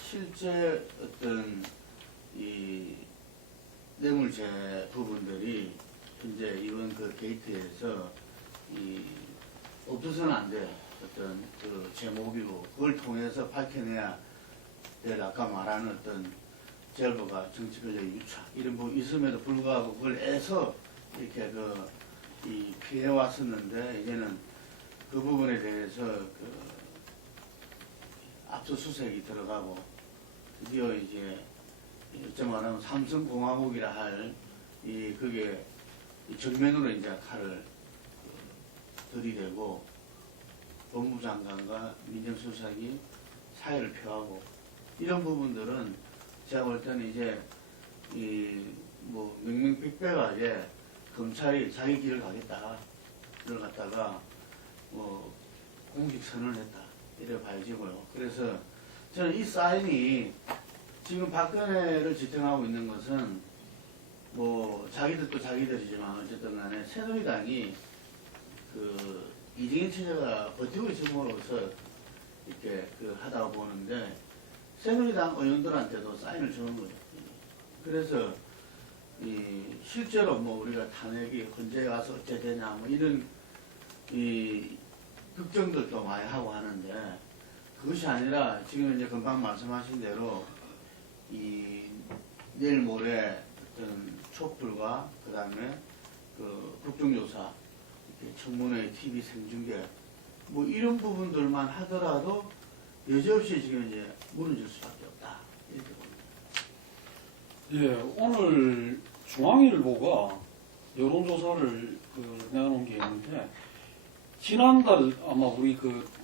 실제 어떤 이 뇌물죄 부분들이 현재 이번 그 게이트에서 이 없어서는 안 될 어떤 그 제목이고 그걸 통해서 밝혀내야 될 아까 말하는 어떤 제보가 정치 권력 유착 이런 뭐 있음에도 불구하고 그걸 애서 이렇게 이 피해 왔었는데 이제는 그 부분에 대해서 그 압수수색이 들어가고 드디어 이제 어쩌면 말하면 삼성공화국이라 할 이 그게 정면으로 이제 칼을 들이대고 법무장관과 민정수석이 사회를 표하고 이런 부분들은 제가 볼 때는 이제 이 뭐 명명백백하게 검찰이 자기 길을 가겠다 그걸 갖다가 뭐 공식 선언을 했다 이래 봐야지고요. 그래서 저는 이 사인이 지금 박근혜를 지탱하고 있는 것은 뭐 자기들도 자기들이지만 어쨌든 간에 새누리당이 그 이정희 체제가 버티고 있음으로써 이렇게 하다고 보는데 새누리당 의원들한테도 사인을 주는 거예요. 그래서 이 실제로 뭐 우리가 탄핵이 언제 와서 어째 되냐 뭐 이런 이 걱정들도 많이 하고 하는데 그것이 아니라 지금 이제 금방 말씀하신 대로 이 내일 모레 어떤 촛불과 그 다음에 그 국정조사 청문회 TV 생중계 뭐 이런 부분들만 하더라도 여지없이 지금 이제 무너질 수밖에 없다 이렇게 봅니다. 예, 오늘 중앙일보가 여론조사를 내놓은 게 있는데 지난달 아마 우리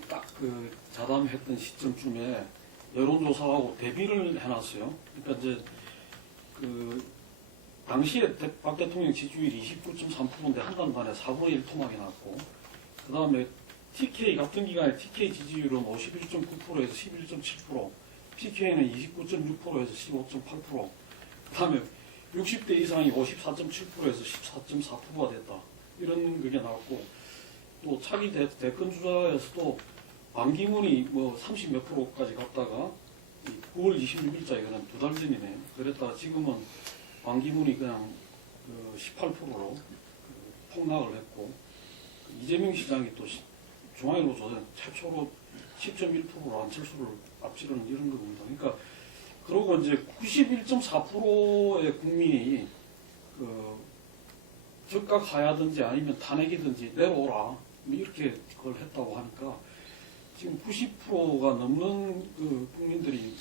딱 그 자담했던 시점쯤에 여론조사하고 대비를 해놨어요. 그러니까 이제 그 당시에 박 대통령 지지율이 29.3%인데 한 달 만에 4분의 1 토막이 났고, 그 다음에 TK 같은 기간에 TK 지지율은 51.9%에서 11.7%, PK는 29.6%에서 15.8%, 그 다음에 60대 이상이 54.7%에서 14.4%가 됐다. 이런 그게 나왔고, 또 차기 대권 주자에서도 반기문이 뭐 30 몇 프로까지 갔다가 9월 26일자에 그냥 2달 전이네. 그랬다가 지금은 반기문이 그냥 18%로 폭락을 했고, 이재명 시장이 또 중앙일보조사 최초로 10.1%로 안철수를 앞지르는 이런 겁니다. 그러니까 그러고 이제 91.4%의 국민이 적각 하야든지 아니면 탄핵이든지 내려오라 뭐 이렇게 그걸 했다고 하니까 지금 90%가 넘는 그 국민들이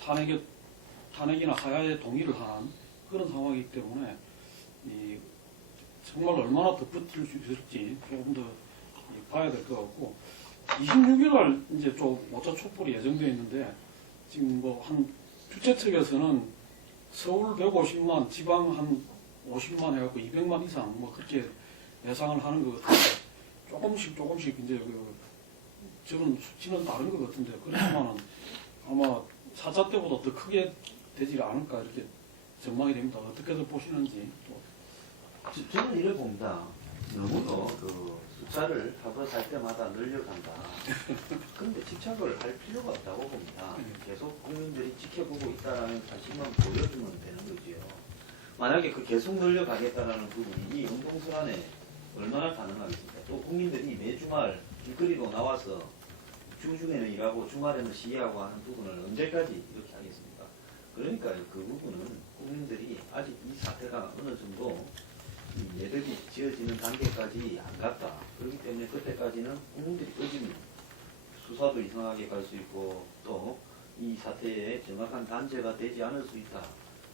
탄핵이나 하야에 동의를 하는 그런 상황이기 때문에 정말 얼마나 더 버틸 수 있을지 조금 더 봐야 될 것 같고, 26일 날 이제 좀 모차 촛불이 예정되어 있는데 지금 뭐 한 주최 측에서는 서울 150만, 지방 한 50만 해갖고 200만 이상 뭐 그렇게 예상을 하는 것 같은데 조금씩 이제 저런 수치는 다른 것 같은데, 그렇지만은 아마 4차 때보다 더 크게 되지 않을까 이렇게 전망이 됩니다. 어떻게들 보시는지. 저는 이를 봅니다. 너무도 그 숫자를 하버살 때마다 늘려간다. 그런데 집착을 할 필요가 없다고 봅니다. 계속 국민들이 지켜보고 있다라는 사실만 보여주면 되는 거지요. 만약에 그 계속 늘려가겠다라는 부분이 이 운동선언에 얼마나 가능하겠습니까? 또 국민들이 매주말 길거리로 나와서 주중에는 일하고 주말에는 시위하고 하는 부분을 언제까지 이렇게 하겠습니까? 그러니까 그 부분은 국민들이 아직 이 사태가 어느 정도 매듭이 지어지는 단계까지 안 갔다. 그렇기 때문에 그때까지는 국민들이 꺼지면 수사도 이상하게 갈 수 있고 또 이 사태에 정확한 단죄가 되지 않을 수 있다.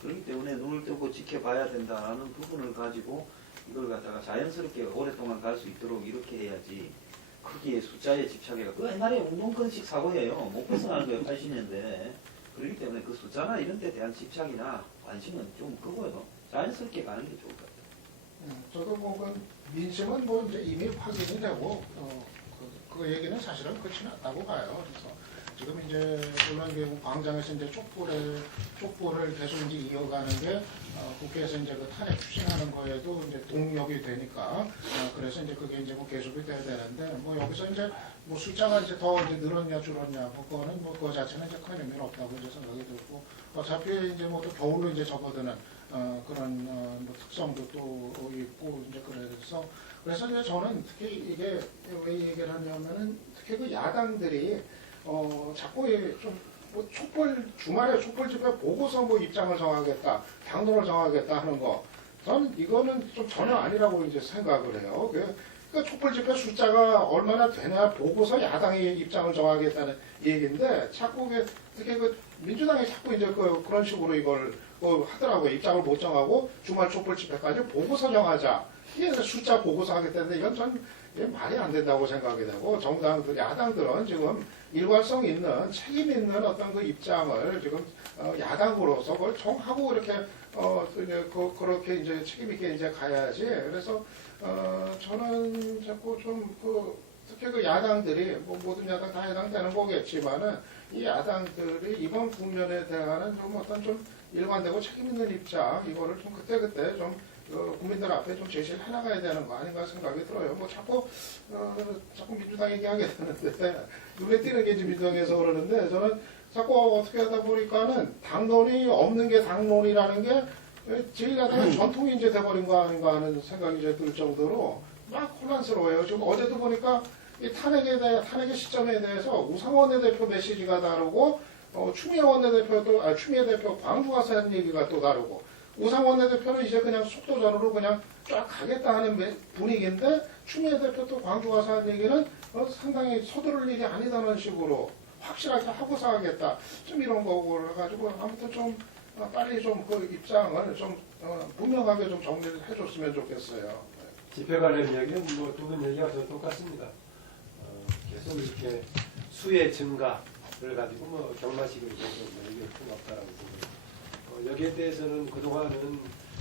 그렇기 때문에 눈을 뜨고 지켜봐야 된다라는 부분을 가지고 이걸 갖다가 자연스럽게 오랫동안 갈 수 있도록 이렇게 해야지, 거기에 숫자에 집착해가 그 옛날에 운동권식 사고예요. 못 벗어나는 거예요. 80년대. 그렇기 때문에 그 숫자나 이런 데 대한 집착이나 관심은 좀 그거요. 자연스럽게 가는 게 좋을 것 같아요. 저도 뭐 민심은 뭐 이제 이미 확인이 되고 그 얘기는 사실은 끝이 났다고 봐요. 그래서 지금 이제 물론 결국 광장에서 이제 촛불을 계속 이제 이어가는 게 국회에서 이제 그 탄핵 추진하는 거에도 이제 동력이 되니까 그래서 이제 그게 이제 뭐 계속이 돼야 되는데, 뭐 여기서 이제 뭐 숫자가 이제 더 이제 늘었냐 줄었냐 그거는 뭐 그거 자체는 이제 큰 의미는 없다고 이제 생각이 들고, 어차피 이제 뭐 또 겨울로 이제 접어드는 그런 뭐 특성도 또 있고 이제 그래서 이제 저는 특히 이게 왜 얘기를 하냐면은 특히 그 야당들이 자꾸 좀뭐 주말에 촛불 집회 보고서 뭐 입장을 정하겠다, 당론을 정하겠다 하는 거, 저는 이거는 좀 전혀 아니라고 이제 생각을 해요. 그 촛불 집회 숫자가 얼마나 되냐 보고서 야당이 입장을 정하겠다는 얘기인데, 자꾸 특히 그 민주당이 자꾸 이제 그런 식으로 이걸 하더라고요. 입장을 못 정하고 주말 촛불 집회까지 보고서 정하자. 이게 숫자 보고서 하겠다는데 이건 전 말이 안 된다고 생각이 되고, 정당들, 야당들은 지금 일관성 있는 책임 있는 어떤 그 입장을 지금 야당으로서 그걸 정하고 이렇게 그렇게 이제 책임 있게 이제 가야지. 그래서 저는 자꾸 좀 특히 그 야당들이 뭐 모든 야당 다 해당되는 거겠지만은 이 야당들이 이번 국면에 대한 좀 어떤 좀 일관되고 책임 있는 입장, 이거를 좀 그때 좀 국민들 앞에 좀 제시를 해나가야 되는 거 아닌가 생각이 들어요. 뭐 자꾸 민주당 얘기하게 되는데, 눈에 띄는 게 지금 민주당에서 그러는데, 저는 자꾸 어떻게 하다 보니까는 당론이 없는 게 당론이라는 게 제일 야당의 전통이 이제 돼버린 거 아닌가 하는 생각이 이제 들 정도로 막 혼란스러워요. 지금 어제도 보니까 이 탄핵의 시점에 대해서 우상원 대표 메시지가 다르고, 추미애 대표 광주 가서 한 얘기가 또 다르고, 우상원 대표는 이제 그냥 속도전으로 그냥 쫙 가겠다 하는 분위기인데, 추미애 대표 또 광주 가서 한 얘기는 상당히 서두를 일이 아니다는 식으로 확실하게 하고서 하겠다. 좀 이런 거고, 그래가지고 아무튼 좀 빨리 좀 그 입장을 좀 분명하게 좀 정리를 해줬으면 좋겠어요. 집회 관련 이야기는 뭐 두 분 얘기가 저 똑같습니다. 계속 이렇게 수의 증가를 가지고 뭐 경마식을 계속 뭐 이길 필요는 없다라고 보고요. 여기에 대해서는 그동안은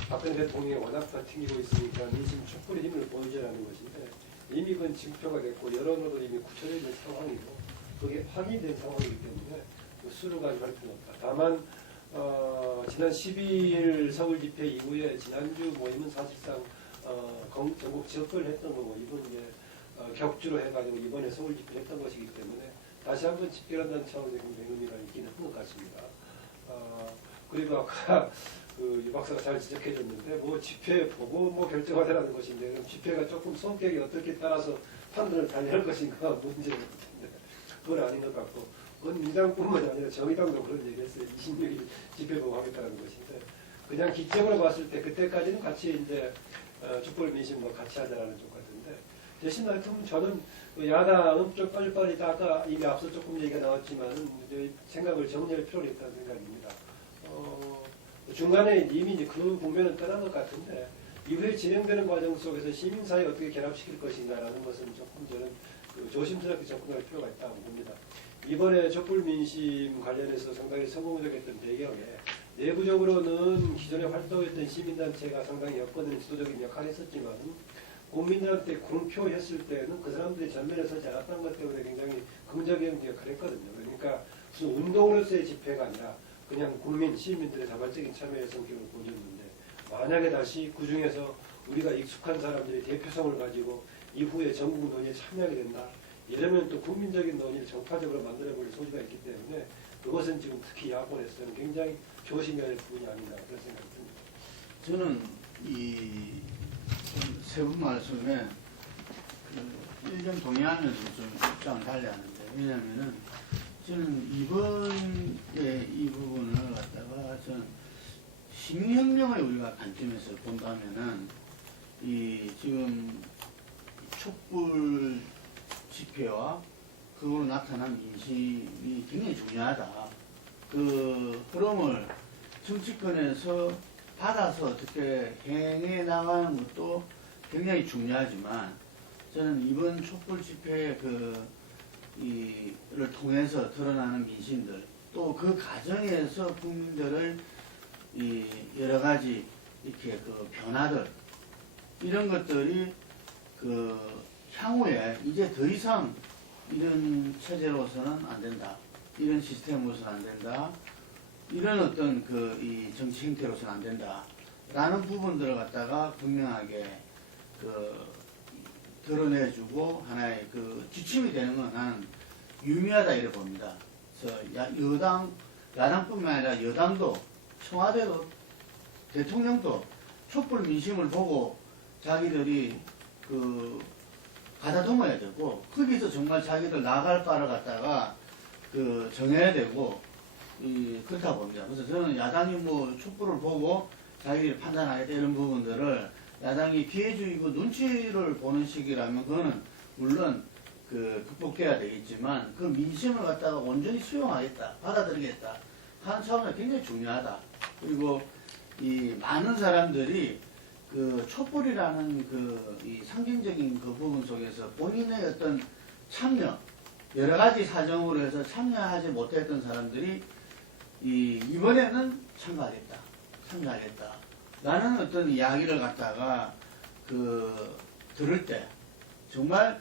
박근혜 대통령이 워낙 버티고 있으니까 민심 촛불의 힘을 보여주라는 것인데 이미 그건 증표가 됐고 여론으로 이미 굳혀져 있는 상황이고 그게 확인된 상황이기 때문에 그 수를 가지고 할 필요는 없다. 다만 지난 12일 서울 집회 이후에 지난주 모임은 사실상 전국 지역별 했던 거고 이번 이제 격주로 해가지고 이번에 서울 집회를 했던 것이기 때문에 다시 한번 집결한다는 차원의 의미가 있기는 한 것 같습니다. 그리고 아까 유 박사가 잘 지적해줬는데 뭐 집회 보고 뭐 결정하자라는 것인데 그럼 집회가 조금 성격이 어떻게 따라서 판단을 달리할 것인가 문제는 그건 아닌 것 같고 그건 민주당뿐만 아니라 정의당도 그런 얘기했어요. 26일 집회 보고 하겠다는 것인데 그냥 기점으로 봤을 때 그때까지는 같이 이제 촛불 민심과 같이 하자라는 쪽 같은데 대신 하여튼 저는 야당은 좀 빨리빨리 아까 이미 앞서 조금 얘기가 나왔지만은 생각을 정리할 필요가 있다는 생각입니다. 중간에 이미 이제 그 국면은 떠난 것 같은데 이후에 진행되는 과정 속에서 시민사회 어떻게 결합시킬 것인가라는 것은 조금 저는 조심스럽게 접근할 필요가 있다고 봅니다. 이번에 촛불 민심 관련해서 상당히 성공적이었던 배경에 내부적으로는 기존에 활동했던 시민단체가 상당히 여건은 지도적인 역할을 했었지만 국민들한테 공표했을 때는 그 사람들이 전면에 서지 않았던 것 때문에 굉장히 긍정적인 역할을 했거든요. 그러니까 무슨 운동으로서의 집회가 아니라 그냥 국민, 시민들의 자발적인 참여의 성격을 보여줬는데 만약에 다시 그 중에서 우리가 익숙한 사람들이 대표성을 가지고 이후에 전국 논의에 참여하게 된다. 이러면 또 국민적인 논의를 정파적으로 만들어버릴 소지가 있기 때문에 그것은 지금 특히 야권에서는 굉장히 조심해야 할 부분이 아닌가 그런 생각이 듭니다. 저는 이 세 분 말씀에 일정 동의하면서 좀 입장을 달리하는데 왜냐하면은 저는 이번에 이 부분을 갖다가 저는 시민혁명을 우리가 관점에서 본다면은 이 지금 촛불 집회와 그걸로 나타난 민심이 굉장히 중요하다. 그 흐름을 정치권에서 받아서 어떻게 행해 나가는 것도 굉장히 중요하지만 저는 이번 촛불 집회 이를 통해서 드러나는 민심들 또 그 과정에서 국민들의 이 여러 가지 이렇게 그 변화들 이런 것들이 그 향후에 이제 더 이상 이런 체제로서는 안 된다. 이런 시스템으로서는 안 된다. 이런 어떤 이 정치 형태로서는 안 된다. 라는 부분들을 갖다가 분명하게 드러내주고 하나의 지침이 되는 건 나는 유미하다 이렇게 봅니다. 그래서 야당뿐만 아니라 여당도 청와대도 대통령도 촛불 민심을 보고 자기들이 가다듬어야 되고 거기서 정말 자기들 나갈 바를 갖다가 정해야 되고 그렇다 봅니다. 그래서 저는 야당이 뭐 촛불을 보고 자기들이 판단하겠다 이런 부분들을 야당이 기회주의고 눈치를 보는 식이라면 그거는 물론 극복돼야 되겠지만 그 민심을 갖다가 온전히 수용하겠다, 받아들이겠다 하는 차원이 굉장히 중요하다. 그리고 이 많은 사람들이 촛불이라는 이 상징적인 그 부분 속에서 본인의 어떤 참여, 여러 가지 사정으로 해서 참여하지 못했던 사람들이 이번에는 참여하겠다. 라는 어떤 이야기를 갖다가 들을 때 정말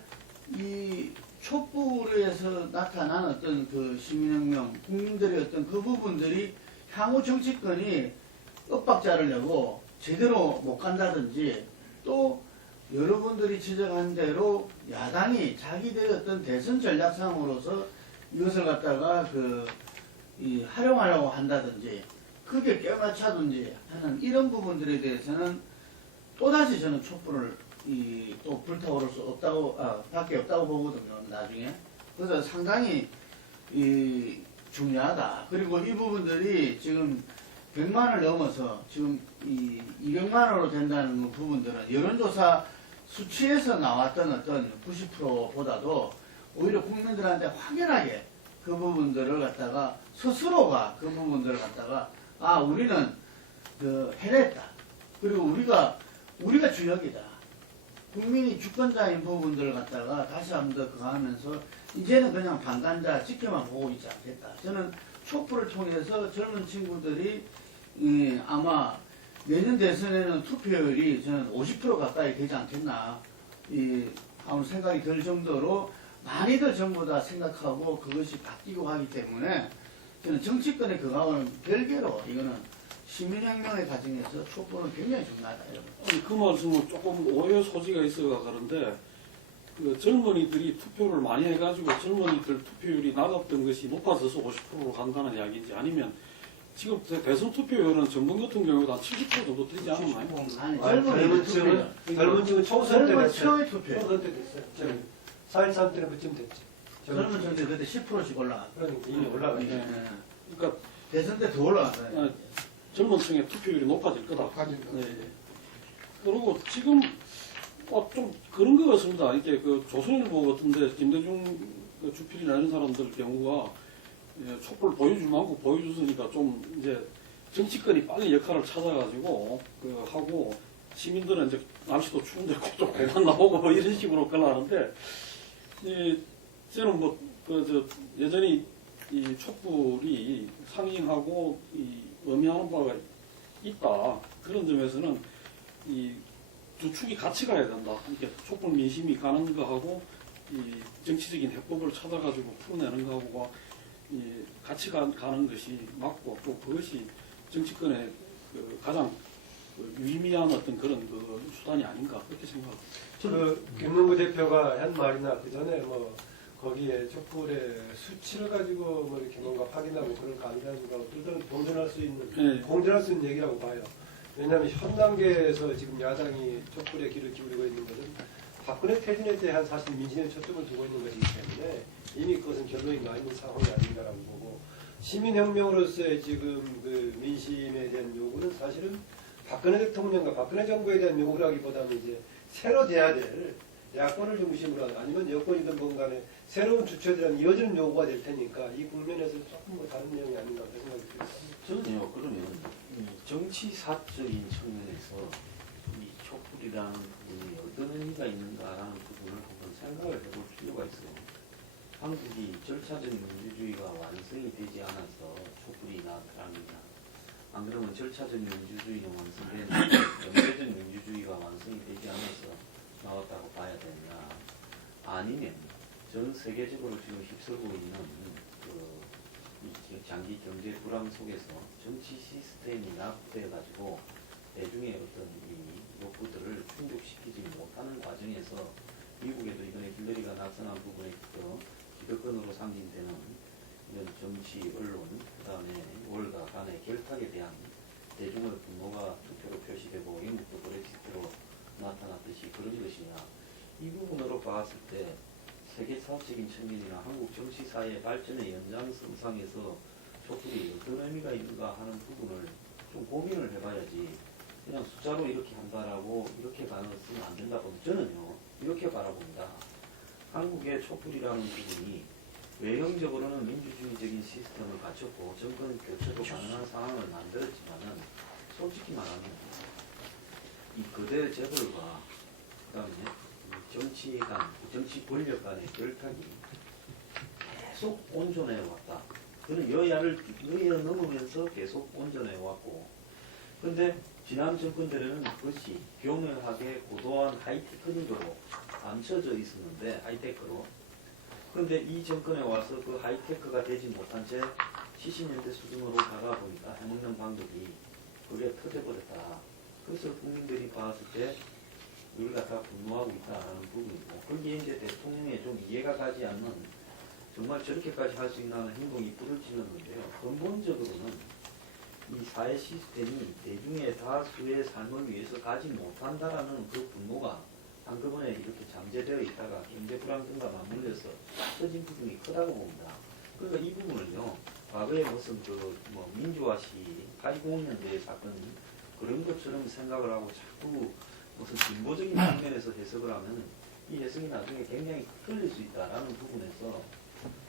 이 촛불에서 나타난 어떤 시민혁명, 국민들의 어떤 그 부분들이 향후 정치권이 엇박자를 내고 제대로 못 간다든지 또 여러분들이 지적한 대로 야당이 자기들의 어떤 대선 전략상으로서 이것을 갖다가 활용하려고 한다든지 그게 꿰맞차든지 하는 이런 부분들에 대해서는 또다시 저는 촛불을 또 불타오를 수 없다고 밖에 없다고 보거든요. 나중에. 그래서 상당히 중요하다. 그리고 이 부분들이 지금 100만을 넘어서 지금 200만으로 된다는 부분들은 여론조사 수치에서 나왔던 어떤 90%보다도 오히려 국민들한테 확연하게 그 부분들을 갖다가 스스로가 그 부분들을 갖다가 우리는 해냈다. 그리고 우리가 주역이다. 국민이 주권자인 부분들을 갖다가 다시 한 번 더 하면서 이제는 그냥 방관자 지켜만 보고 있지 않겠다. 저는 촛불을 통해서 젊은 친구들이 아마 내년 대선에는 투표율이 저는 50% 가까이 되지 않겠나 아무 생각이 들 정도로 많이들 전부 다 생각하고 그것이 바뀌고 하기 때문에 저는 정치권의 그거와는 별개로 이거는 시민혁명의 과정에서 촛불은 굉장히 중요하다. 여러분. 아니, 그 말씀은 조금 오해 소지가 있어가 그런데 그 젊은이들이 투표를 많이 해가지고 젊은이들 투표율이 낮았던 것이 높아져서 50%로 간다는 이야기인지 아니면 지금 대선 투표율은 전번 같은 경우도 한 70% 정도 되지 않았나요? 아니, 젊은 층은 젊은 층은 총선 때 젊은 됐어요. 최고의 투표율. 총선 때 됐어요. 4.13 때는 그쯤 됐죠. 젊은 층들 그때 10%씩 올라갔다. 그러니까 이미 올라가죠. 네. 그러니까 대선 때 더 올라갔다. 어, 젊은 층의 투표율이 높아질 거다. 높아진다. 네. 그리고 지금 좀 그런 것 같습니다. 이게 그 조선일보 같은데 김대중 그 주필이나 이런 사람들 경우가 촛불 보여주고 보여주으니까 좀 이제 정치권이 빨리 역할을 찾아가지고 그 하고 시민들은 이제 날씨도 추운데 좀 공간 나오고 뭐 이런 식으로 걸어하는데 저는 여전히 이 촛불이 상징하고 의미하는 바가 있다. 그런 점에서는 이 두 축이 같이 가야 된다. 이렇게 촛불 민심이 가는 거하고 이 정치적인 해법을 찾아가지고 풀어내는 거하고가 같이 가는 것이 맞고 또 그것이 정치권의 그 가장 유의미한 어떤 그런 그 수단이 아닌가 그렇게 생각합니다. 그 김문구 대표가 한 말이나 그 전에 뭐 거기에 촛불의 수치를 가지고 뭐 이렇게 뭔가 확인하고 그런 강조하니까 어떤 공존할 수 있는 네. 공존할 수 있는 얘기라고 봐요. 왜냐하면 현 단계에서 지금 야당이 촛불에 귀를 기울이고 있는 것은 박근혜 퇴진에 대한 사실 민심에 초점을 두고 있는 것이기 때문에 이미 그것은 결론이 나 있는 상황이 아닌가라고 보고 시민혁명으로서의 지금 그 민심에 대한 요구는 사실은 박근혜 대통령과 박근혜 정부에 대한 요구라기보다는 이제 새로 돼야 될 야권을 중심으로 하는 아니면 여권이든 뭔간에 새로운 주체에 대한 이어지는 요구가 될 테니까 이 국면에서 조금 뭐 다른 내용이 아닌가 그런 생각이 듭니다. 저는요, 그러면 이 정치사적인 측면에서 이 촛불이라는 부분이 어떤 의미가 있는가라는 부분을 한번 생각을 해볼 필요가 있어요. 한국이 절차적 민주주의가 완성이 되지 않아서 촛불이 나타납니다. 안 그러면 절차적 민주주의는 완성된 연계적 민주주의가 완성이 되지 않아서 나왔다고 봐야 되냐? 아니면 전 세계적으로 지금 휩쓸고 있는 이 장기 경제 불황 속에서 정치 시스템이 낙후돼가지고 대중의 어떤 이 욕구들을 충족시키지 못하는 과정에서 미국에도 이번에 힐러리가 낙선한 부분에 기득권으로 상징되는 이런 정치, 언론, 그 다음에 월가 간의 결탁에 대한 대중의 분노가 투표로 표시되고 영국도 브렉시트로 나타났듯이 그런 것이냐. 이 부분으로 봤을 때 세계사적인 측면이나 한국 정치사의 발전의 연장선상에서 촛불이 어떤 의미가 있는가 하는 부분을 좀 고민을 해봐야지 그냥 숫자로 이렇게 한다라고 이렇게 가능성은 안 된다고 저는요 이렇게 바라봅니다. 한국의 촛불이라는 부분이 외형적으로는 민주주의적인 시스템을 갖췄고 정권 교체도 가능한 상황을 만들었지만은 솔직히 말하면 이 거대 재벌과 그다음에 정치간, 정치 권력 간의 결탁이 계속 온전해 왔다. 그는 여야를 넘으면서 계속 온전해 왔고, 그런데 지난 정권들에는 그것이 교묘하게 고도한 하이테크닉으로 감춰져 있었는데 하이테크로. 그런데 이 정권에 와서 그 하이테크가 되지 못한 채 70년대 수준으로 가다 보니까 해먹는 방법이 그게 터져버렸다. 그래서 국민들이 봤을 때 우리가 다 분노하고 있다라는 부분이고 거기에 이제 대통령의 좀 이해가 가지 않는 정말 저렇게까지 할 수 있는 행동이 부르짖는데요. 근본적으로는 이 사회 시스템이 대중의 다수의 삶을 위해서 가지 못한다라는 그 분노가 한꺼번에 이렇게 잠재되어 있다가 경제 불안 등과 맞물려서 터진 부분이 크다고 봅니다. 그러니까 이 부분을요, 과거에 무슨 민주화 시 82공년대의 사건 그런 것처럼 생각을 하고 자꾸 무슨 진보적인 측면에서 해석을 하면 이 해석이 나중에 굉장히 틀릴 수 있다라는 부분에서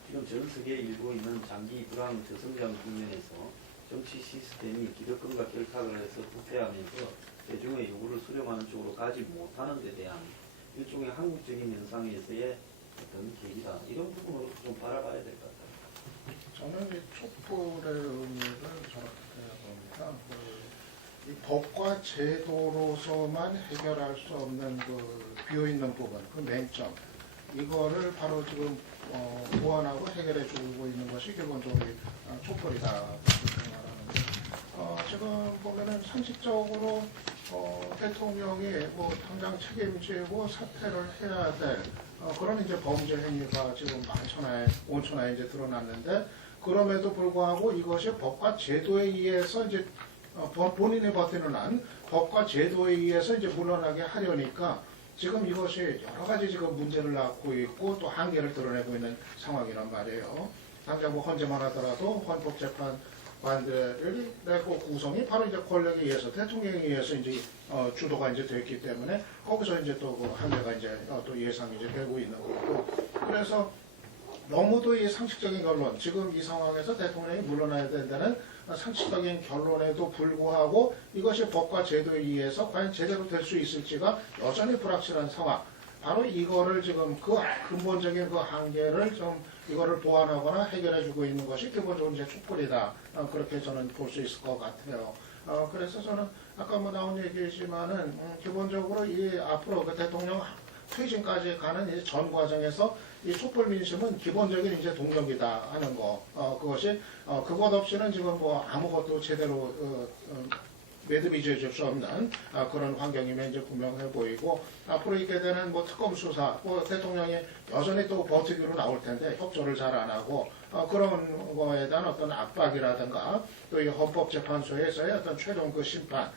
지금 전 세계에 일고 있는 장기 불황 저성장 국면에서 정치 시스템이 기득권과 결탁을 해서 부패하면서 대중의 요구를 수렴하는 쪽으로 가지 못하는 데 대한 일종의 한국적인 현상에서의 어떤 계기다 이런 부분으로 좀 바라봐야 될 것 같아요. 저는 이 촛불의 의미를 저렇게 봅니다. 이 법과 제도로서만 해결할 수 없는 그 비어있는 부분, 그 맹점, 이거를 바로 지금 보완하고 해결해 주고 있는 것이 기본적으로 촛불이다 그렇게 말하는데, 지금 보면은 상식적으로 대통령이 뭐 당장 책임지고 사퇴를 해야 될 그런 이제 범죄 행위가 지금 만천하에 온천하에 이제 드러났는데, 그럼에도 불구하고 이것이 법과 제도에 의해서 이제 본인이 버티는 한 법과 제도에 의해서 이제 물러나게 하려니까 지금 이것이 여러 가지 지금 문제를 낳고 있고 또 한계를 드러내고 있는 상황이란 말이에요. 당장 뭐 헌재만 하더라도 헌법재판관들의 그 구성이 바로 이제 권력에 의해서 대통령에 의해서 이제 주도가 이제 됐기 때문에 거기서 이제 또 그 한계가 이제 또 예상이 이제 되고 있는 거고, 그래서 너무도 이 상식적인 결론, 지금 이 상황에서 대통령이 물러나야 된다는 상식적인 결론에도 불구하고 이것이 법과 제도에 의해서 과연 제대로 될 수 있을지가 여전히 불확실한 상황. 바로 이거를 지금 그 근본적인 그 한계를 좀 이거를 보완하거나 해결해주고 있는 것이 기본적으로 이제 촛불이다. 그렇게 저는 볼 수 있을 것 같아요. 그래서 저는 아까 뭐 나온 얘기지만은 기본적으로 이 앞으로 그 대통령 퇴진까지 가는 이 전 과정에서 이 촛불 민심은 기본적인 이제 동력이다 하는 거, 그것이 그것 없이는 지금 뭐 아무것도 제대로 매듭이 지어질 수 없는 그런 환경이면 이제 분명해 보이고, 앞으로 있게 되는 뭐 특검 수사, 뭐 대통령이 여전히 또 버티기로 나올 텐데 협조를 잘 안 하고 그런 거에 대한 어떤 압박이라든가 또 이 헌법재판소에서의 어떤 최종 그 심판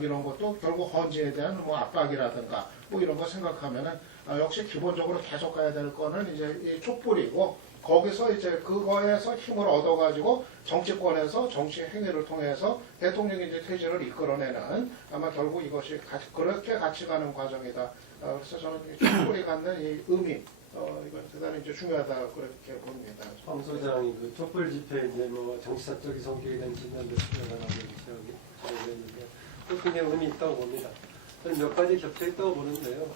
이런 것도 결국 헌재에 대한 뭐 압박이라든가 뭐 이런 거 생각하면은 역시 기본적으로 계속 가야 될 거는 이제 이 촛불이고, 거기서 이제 그거에서 힘을 얻어가지고 정치권에서 정치 행위를 통해서 대통령이 이제 퇴진을 이끌어내는, 아마 결국 이것이 그렇게 같이 가는 과정이다. 그래서 저는 이 촛불이 갖는 이 의미, 이건 대단히 이제 중요하다 그렇게 봅니다. 황 소장이 그 촛불 집회 이제 뭐 정치사적인 성격에 대한 진단도 필요하다고 지적이 되는데 또 굉장히 의미 있다고 봅니다. 저는 몇 가지 겹쳐 있다고 보는데요.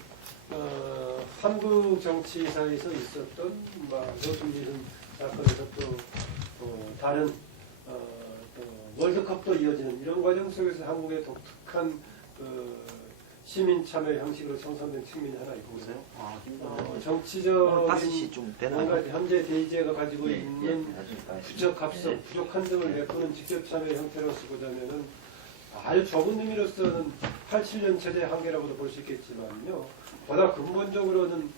한국 정치사에서 있었던 노승진 사건에서 또 다른 또 월드컵도 이어지는 이런 과정 속에서 한국의 독특한 시민 참여 형식으로 형성된 측면이 하나 있고, 정치적인 뭔가 현재 대의제가 가지고 있는 부적 합성, 부족한 등을 메꾸는 직접 참여 형태로서 보자면은 아주 적은 의미로서는 87년 체제의 한계라고도 볼 수 있겠지만요. 보다 근본적으로는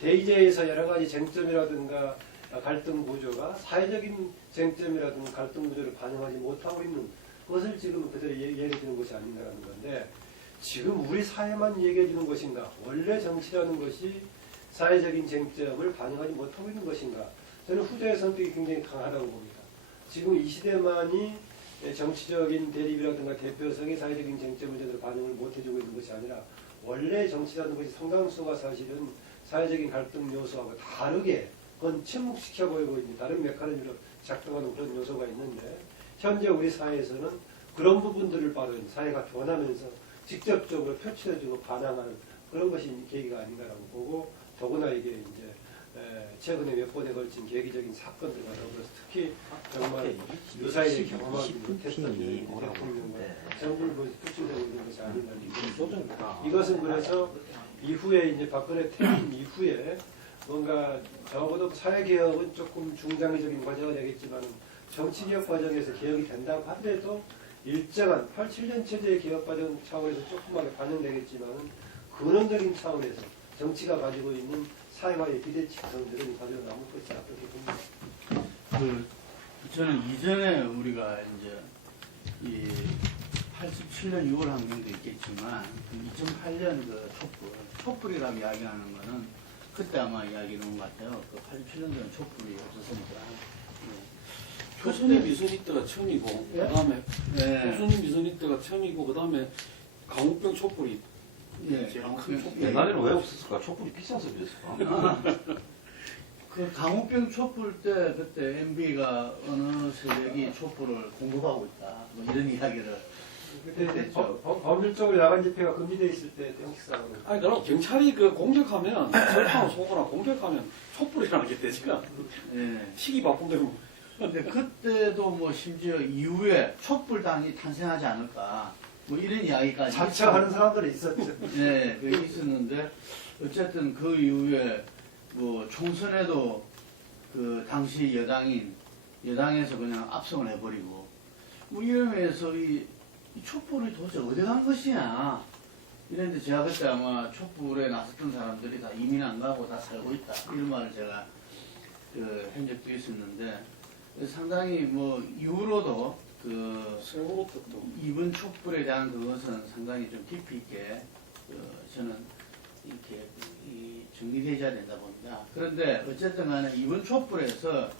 대의제에서 여러 가지 쟁점이라든가 갈등 구조가 사회적인 쟁점이라든가 갈등 구조를 반영하지 못하고 있는 것을 지금 그대로 얘기해 주는 것이 아닌가라는 건데, 지금 우리 사회만 얘기해 주는 것인가, 원래 정치라는 것이 사회적인 쟁점을 반영하지 못하고 있는 것인가, 저는 후자의 선택이 굉장히 강하다고 봅니다. 지금 이 시대만이 정치적인 대립이라든가 대표성이 사회적인 쟁점을 제대로 반영을 못해주고 있는 것이 아니라 원래 정치라는 것이 상당수가 사실은 사회적인 갈등 요소하고 다르게 그건 침묵시켜 보이고 있는 다른 메커니즘으로 작동하는 그런 요소가 있는데, 현재 우리 사회에서는 그런 부분들을 바로 사회가 변하면서 직접적으로 표출해주고 반항하는 그런 것이 계기가 아닌가라고 보고, 더구나 이게 이제 최근에 몇 번에 걸친 계기적인 사건들과 더불어서 특히 정말 유사일에 경험하지 못했던 대통령과 정부를 표출되고 있는 것이 아닌가. 이것은 그래서 이후에 이제 박근혜 퇴임 이후에 뭔가 적어도 사회개혁은 조금 중장기적인 과정이 되겠지만 정치개혁 과정에서 개혁이 된다고 하더라도 일정한 87년 체제의 개혁 과정 차원에서 조그맣게 반영되겠지만 근원적인 차원에서 정치가 가지고 있는 사회와의 비대칭성들은 가지고 남을 것이다 그렇게 봅니다. 저는 이전에 우리가 이제 이 87년 6월 항쟁도 있겠지만 2008년 그 촛불이라고 이야기하는 거는 그때 아마 이야기하는 것 같아요. 그 87년도는 촛불이 없었으니까. 교수님 미선이 때가 처음이고, 예? 그다음에 네. 교수님 미선이 때가 처음이고, 그다음에 강우병 촛불이 네, 제일 강우병 큰 촛불. 옛날에는 왜 없었을까? 촛불이 비싸서 그랬을까? 그 강우병 촛불 때 그때 MB가 어느 세력이 촛불을 공급하고 있다. 뭐 이런 이야기를 그때 됐죠. 법률적으로 야간 집회가 금지되어 있을 때 형식상으로. 아니, 그럼 경찰이 그 공격하면, 설탕을 쏘거나 공격하면 촛불이라는 게 되지가. 예. 시기 바쁜데 뭐. 근데 그때도 뭐 심지어 이후에 촛불당이 탄생하지 않을까 뭐 이런 이야기까지 자처하는 사람들이 있었죠. 네, 그게 있었는데 어쨌든 그 이후에 뭐 총선에도 그 당시 여당에서 그냥 압승을 해버리고 뭐 이러면서 이 촛불이 도대체 어디 간 것이냐 이랬는데 제가 그때 아마 촛불에 나섰던 사람들이 다 이민 안 가고 다 살고 있다 이런 말을 제가 한 적도 있었는데 상당히 뭐 이후로도 그 세월호 때도. 이번 촛불에 대한 그것은 상당히 좀 깊이 있게 저는 이렇게 정리되어야 된다 봅니다. 그런데 어쨌든 간에 이번 촛불에서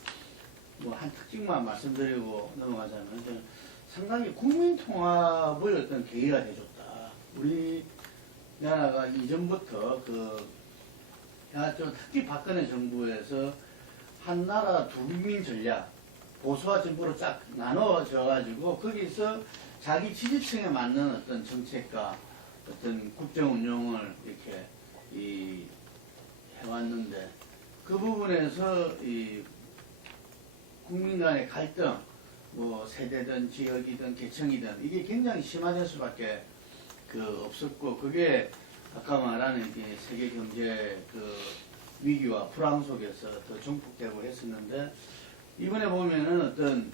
뭐 한 특징만 말씀드리고 넘어가자면 저는 상당히 국민통합의 어떤 계기가 돼줬다. 우리나라가 이전부터 좀 특히 박근혜 정부에서 한나라 두국민 전략 보수와 진보로 쫙 나눠져 가지고 거기서 자기 지지층에 맞는 어떤 정책과 어떤 국정 운영을 이렇게 해왔는데 그 부분에서 이 국민 간의 갈등, 뭐 세대든 지역이든 계층이든 이게 굉장히 심화될 수밖에 없었고 그게 아까 말하는 이게 세계 경제 위기와 불황 속에서 더 증폭되고 했었는데 이번에 보면은 어떤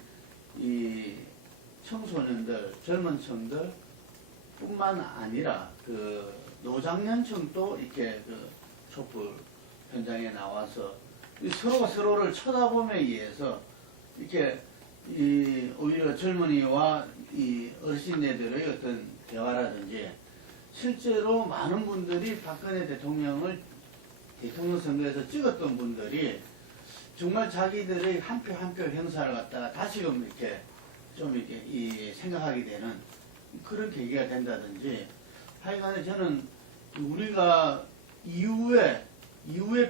이 청소년들, 젊은 층들 뿐만 아니라 노장년층도 이렇게 촛불 현장에 나와서 서로가 서로를 쳐다봄에 의해서 이렇게 오히려 젊은이와 이 어르신네들의 어떤 대화라든지 실제로 많은 분들이 박근혜 대통령을 대통령 선거에서 찍었던 분들이 정말 자기들의 한 표 한 표 행사를 갖다가 다시금 이렇게 좀 이렇게 생각하게 되는 그런 계기가 된다든지 하여간에 저는 우리가 이후에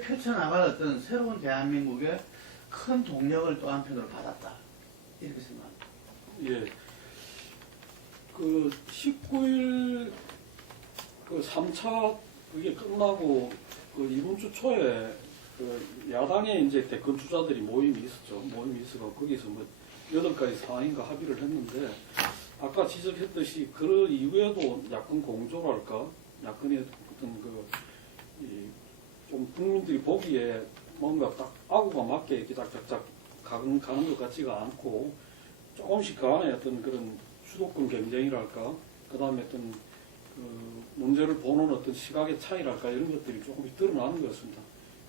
펼쳐나갈 어떤 새로운 대한민국의 큰 동력을 또 한편으로 받았다. 이렇게 생각합니다. 예. 19일 3차 그게 끝나고 이번 주 초에 야당의 이제 대권 주자들이 모임이 있었죠. 모임이 있어서 거기서 뭐 8가지 사항인가 합의를 했는데 아까 지적했듯이 그 이후에도 야권 공조랄까 야권의 어떤 좀 국민들이 보기에 뭔가 딱 아구가 맞게 이렇게 짝짝짝 가는 것 같지가 않고 조금씩 그 안에 어떤 그런 주도권 경쟁이랄까 그 다음에 어떤 문제를 보는 어떤 시각의 차이랄까 이런 것들이 조금씩 드러나는 것 같습니다.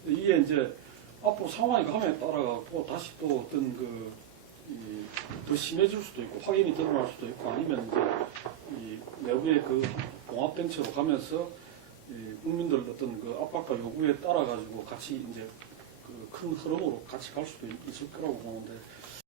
이게 이제 앞으로 상황이 감에 따라가고 다시 또 어떤 더 심해질 수도 있고 확인이 드러날 수도 있고 아니면 이제 내부의 봉합된 채로 가면서 국민들 어떤 압박과 요구에 따라 가지고 같이 이제 큰 흐름으로 같이 갈 수도 있을 거라고 보는데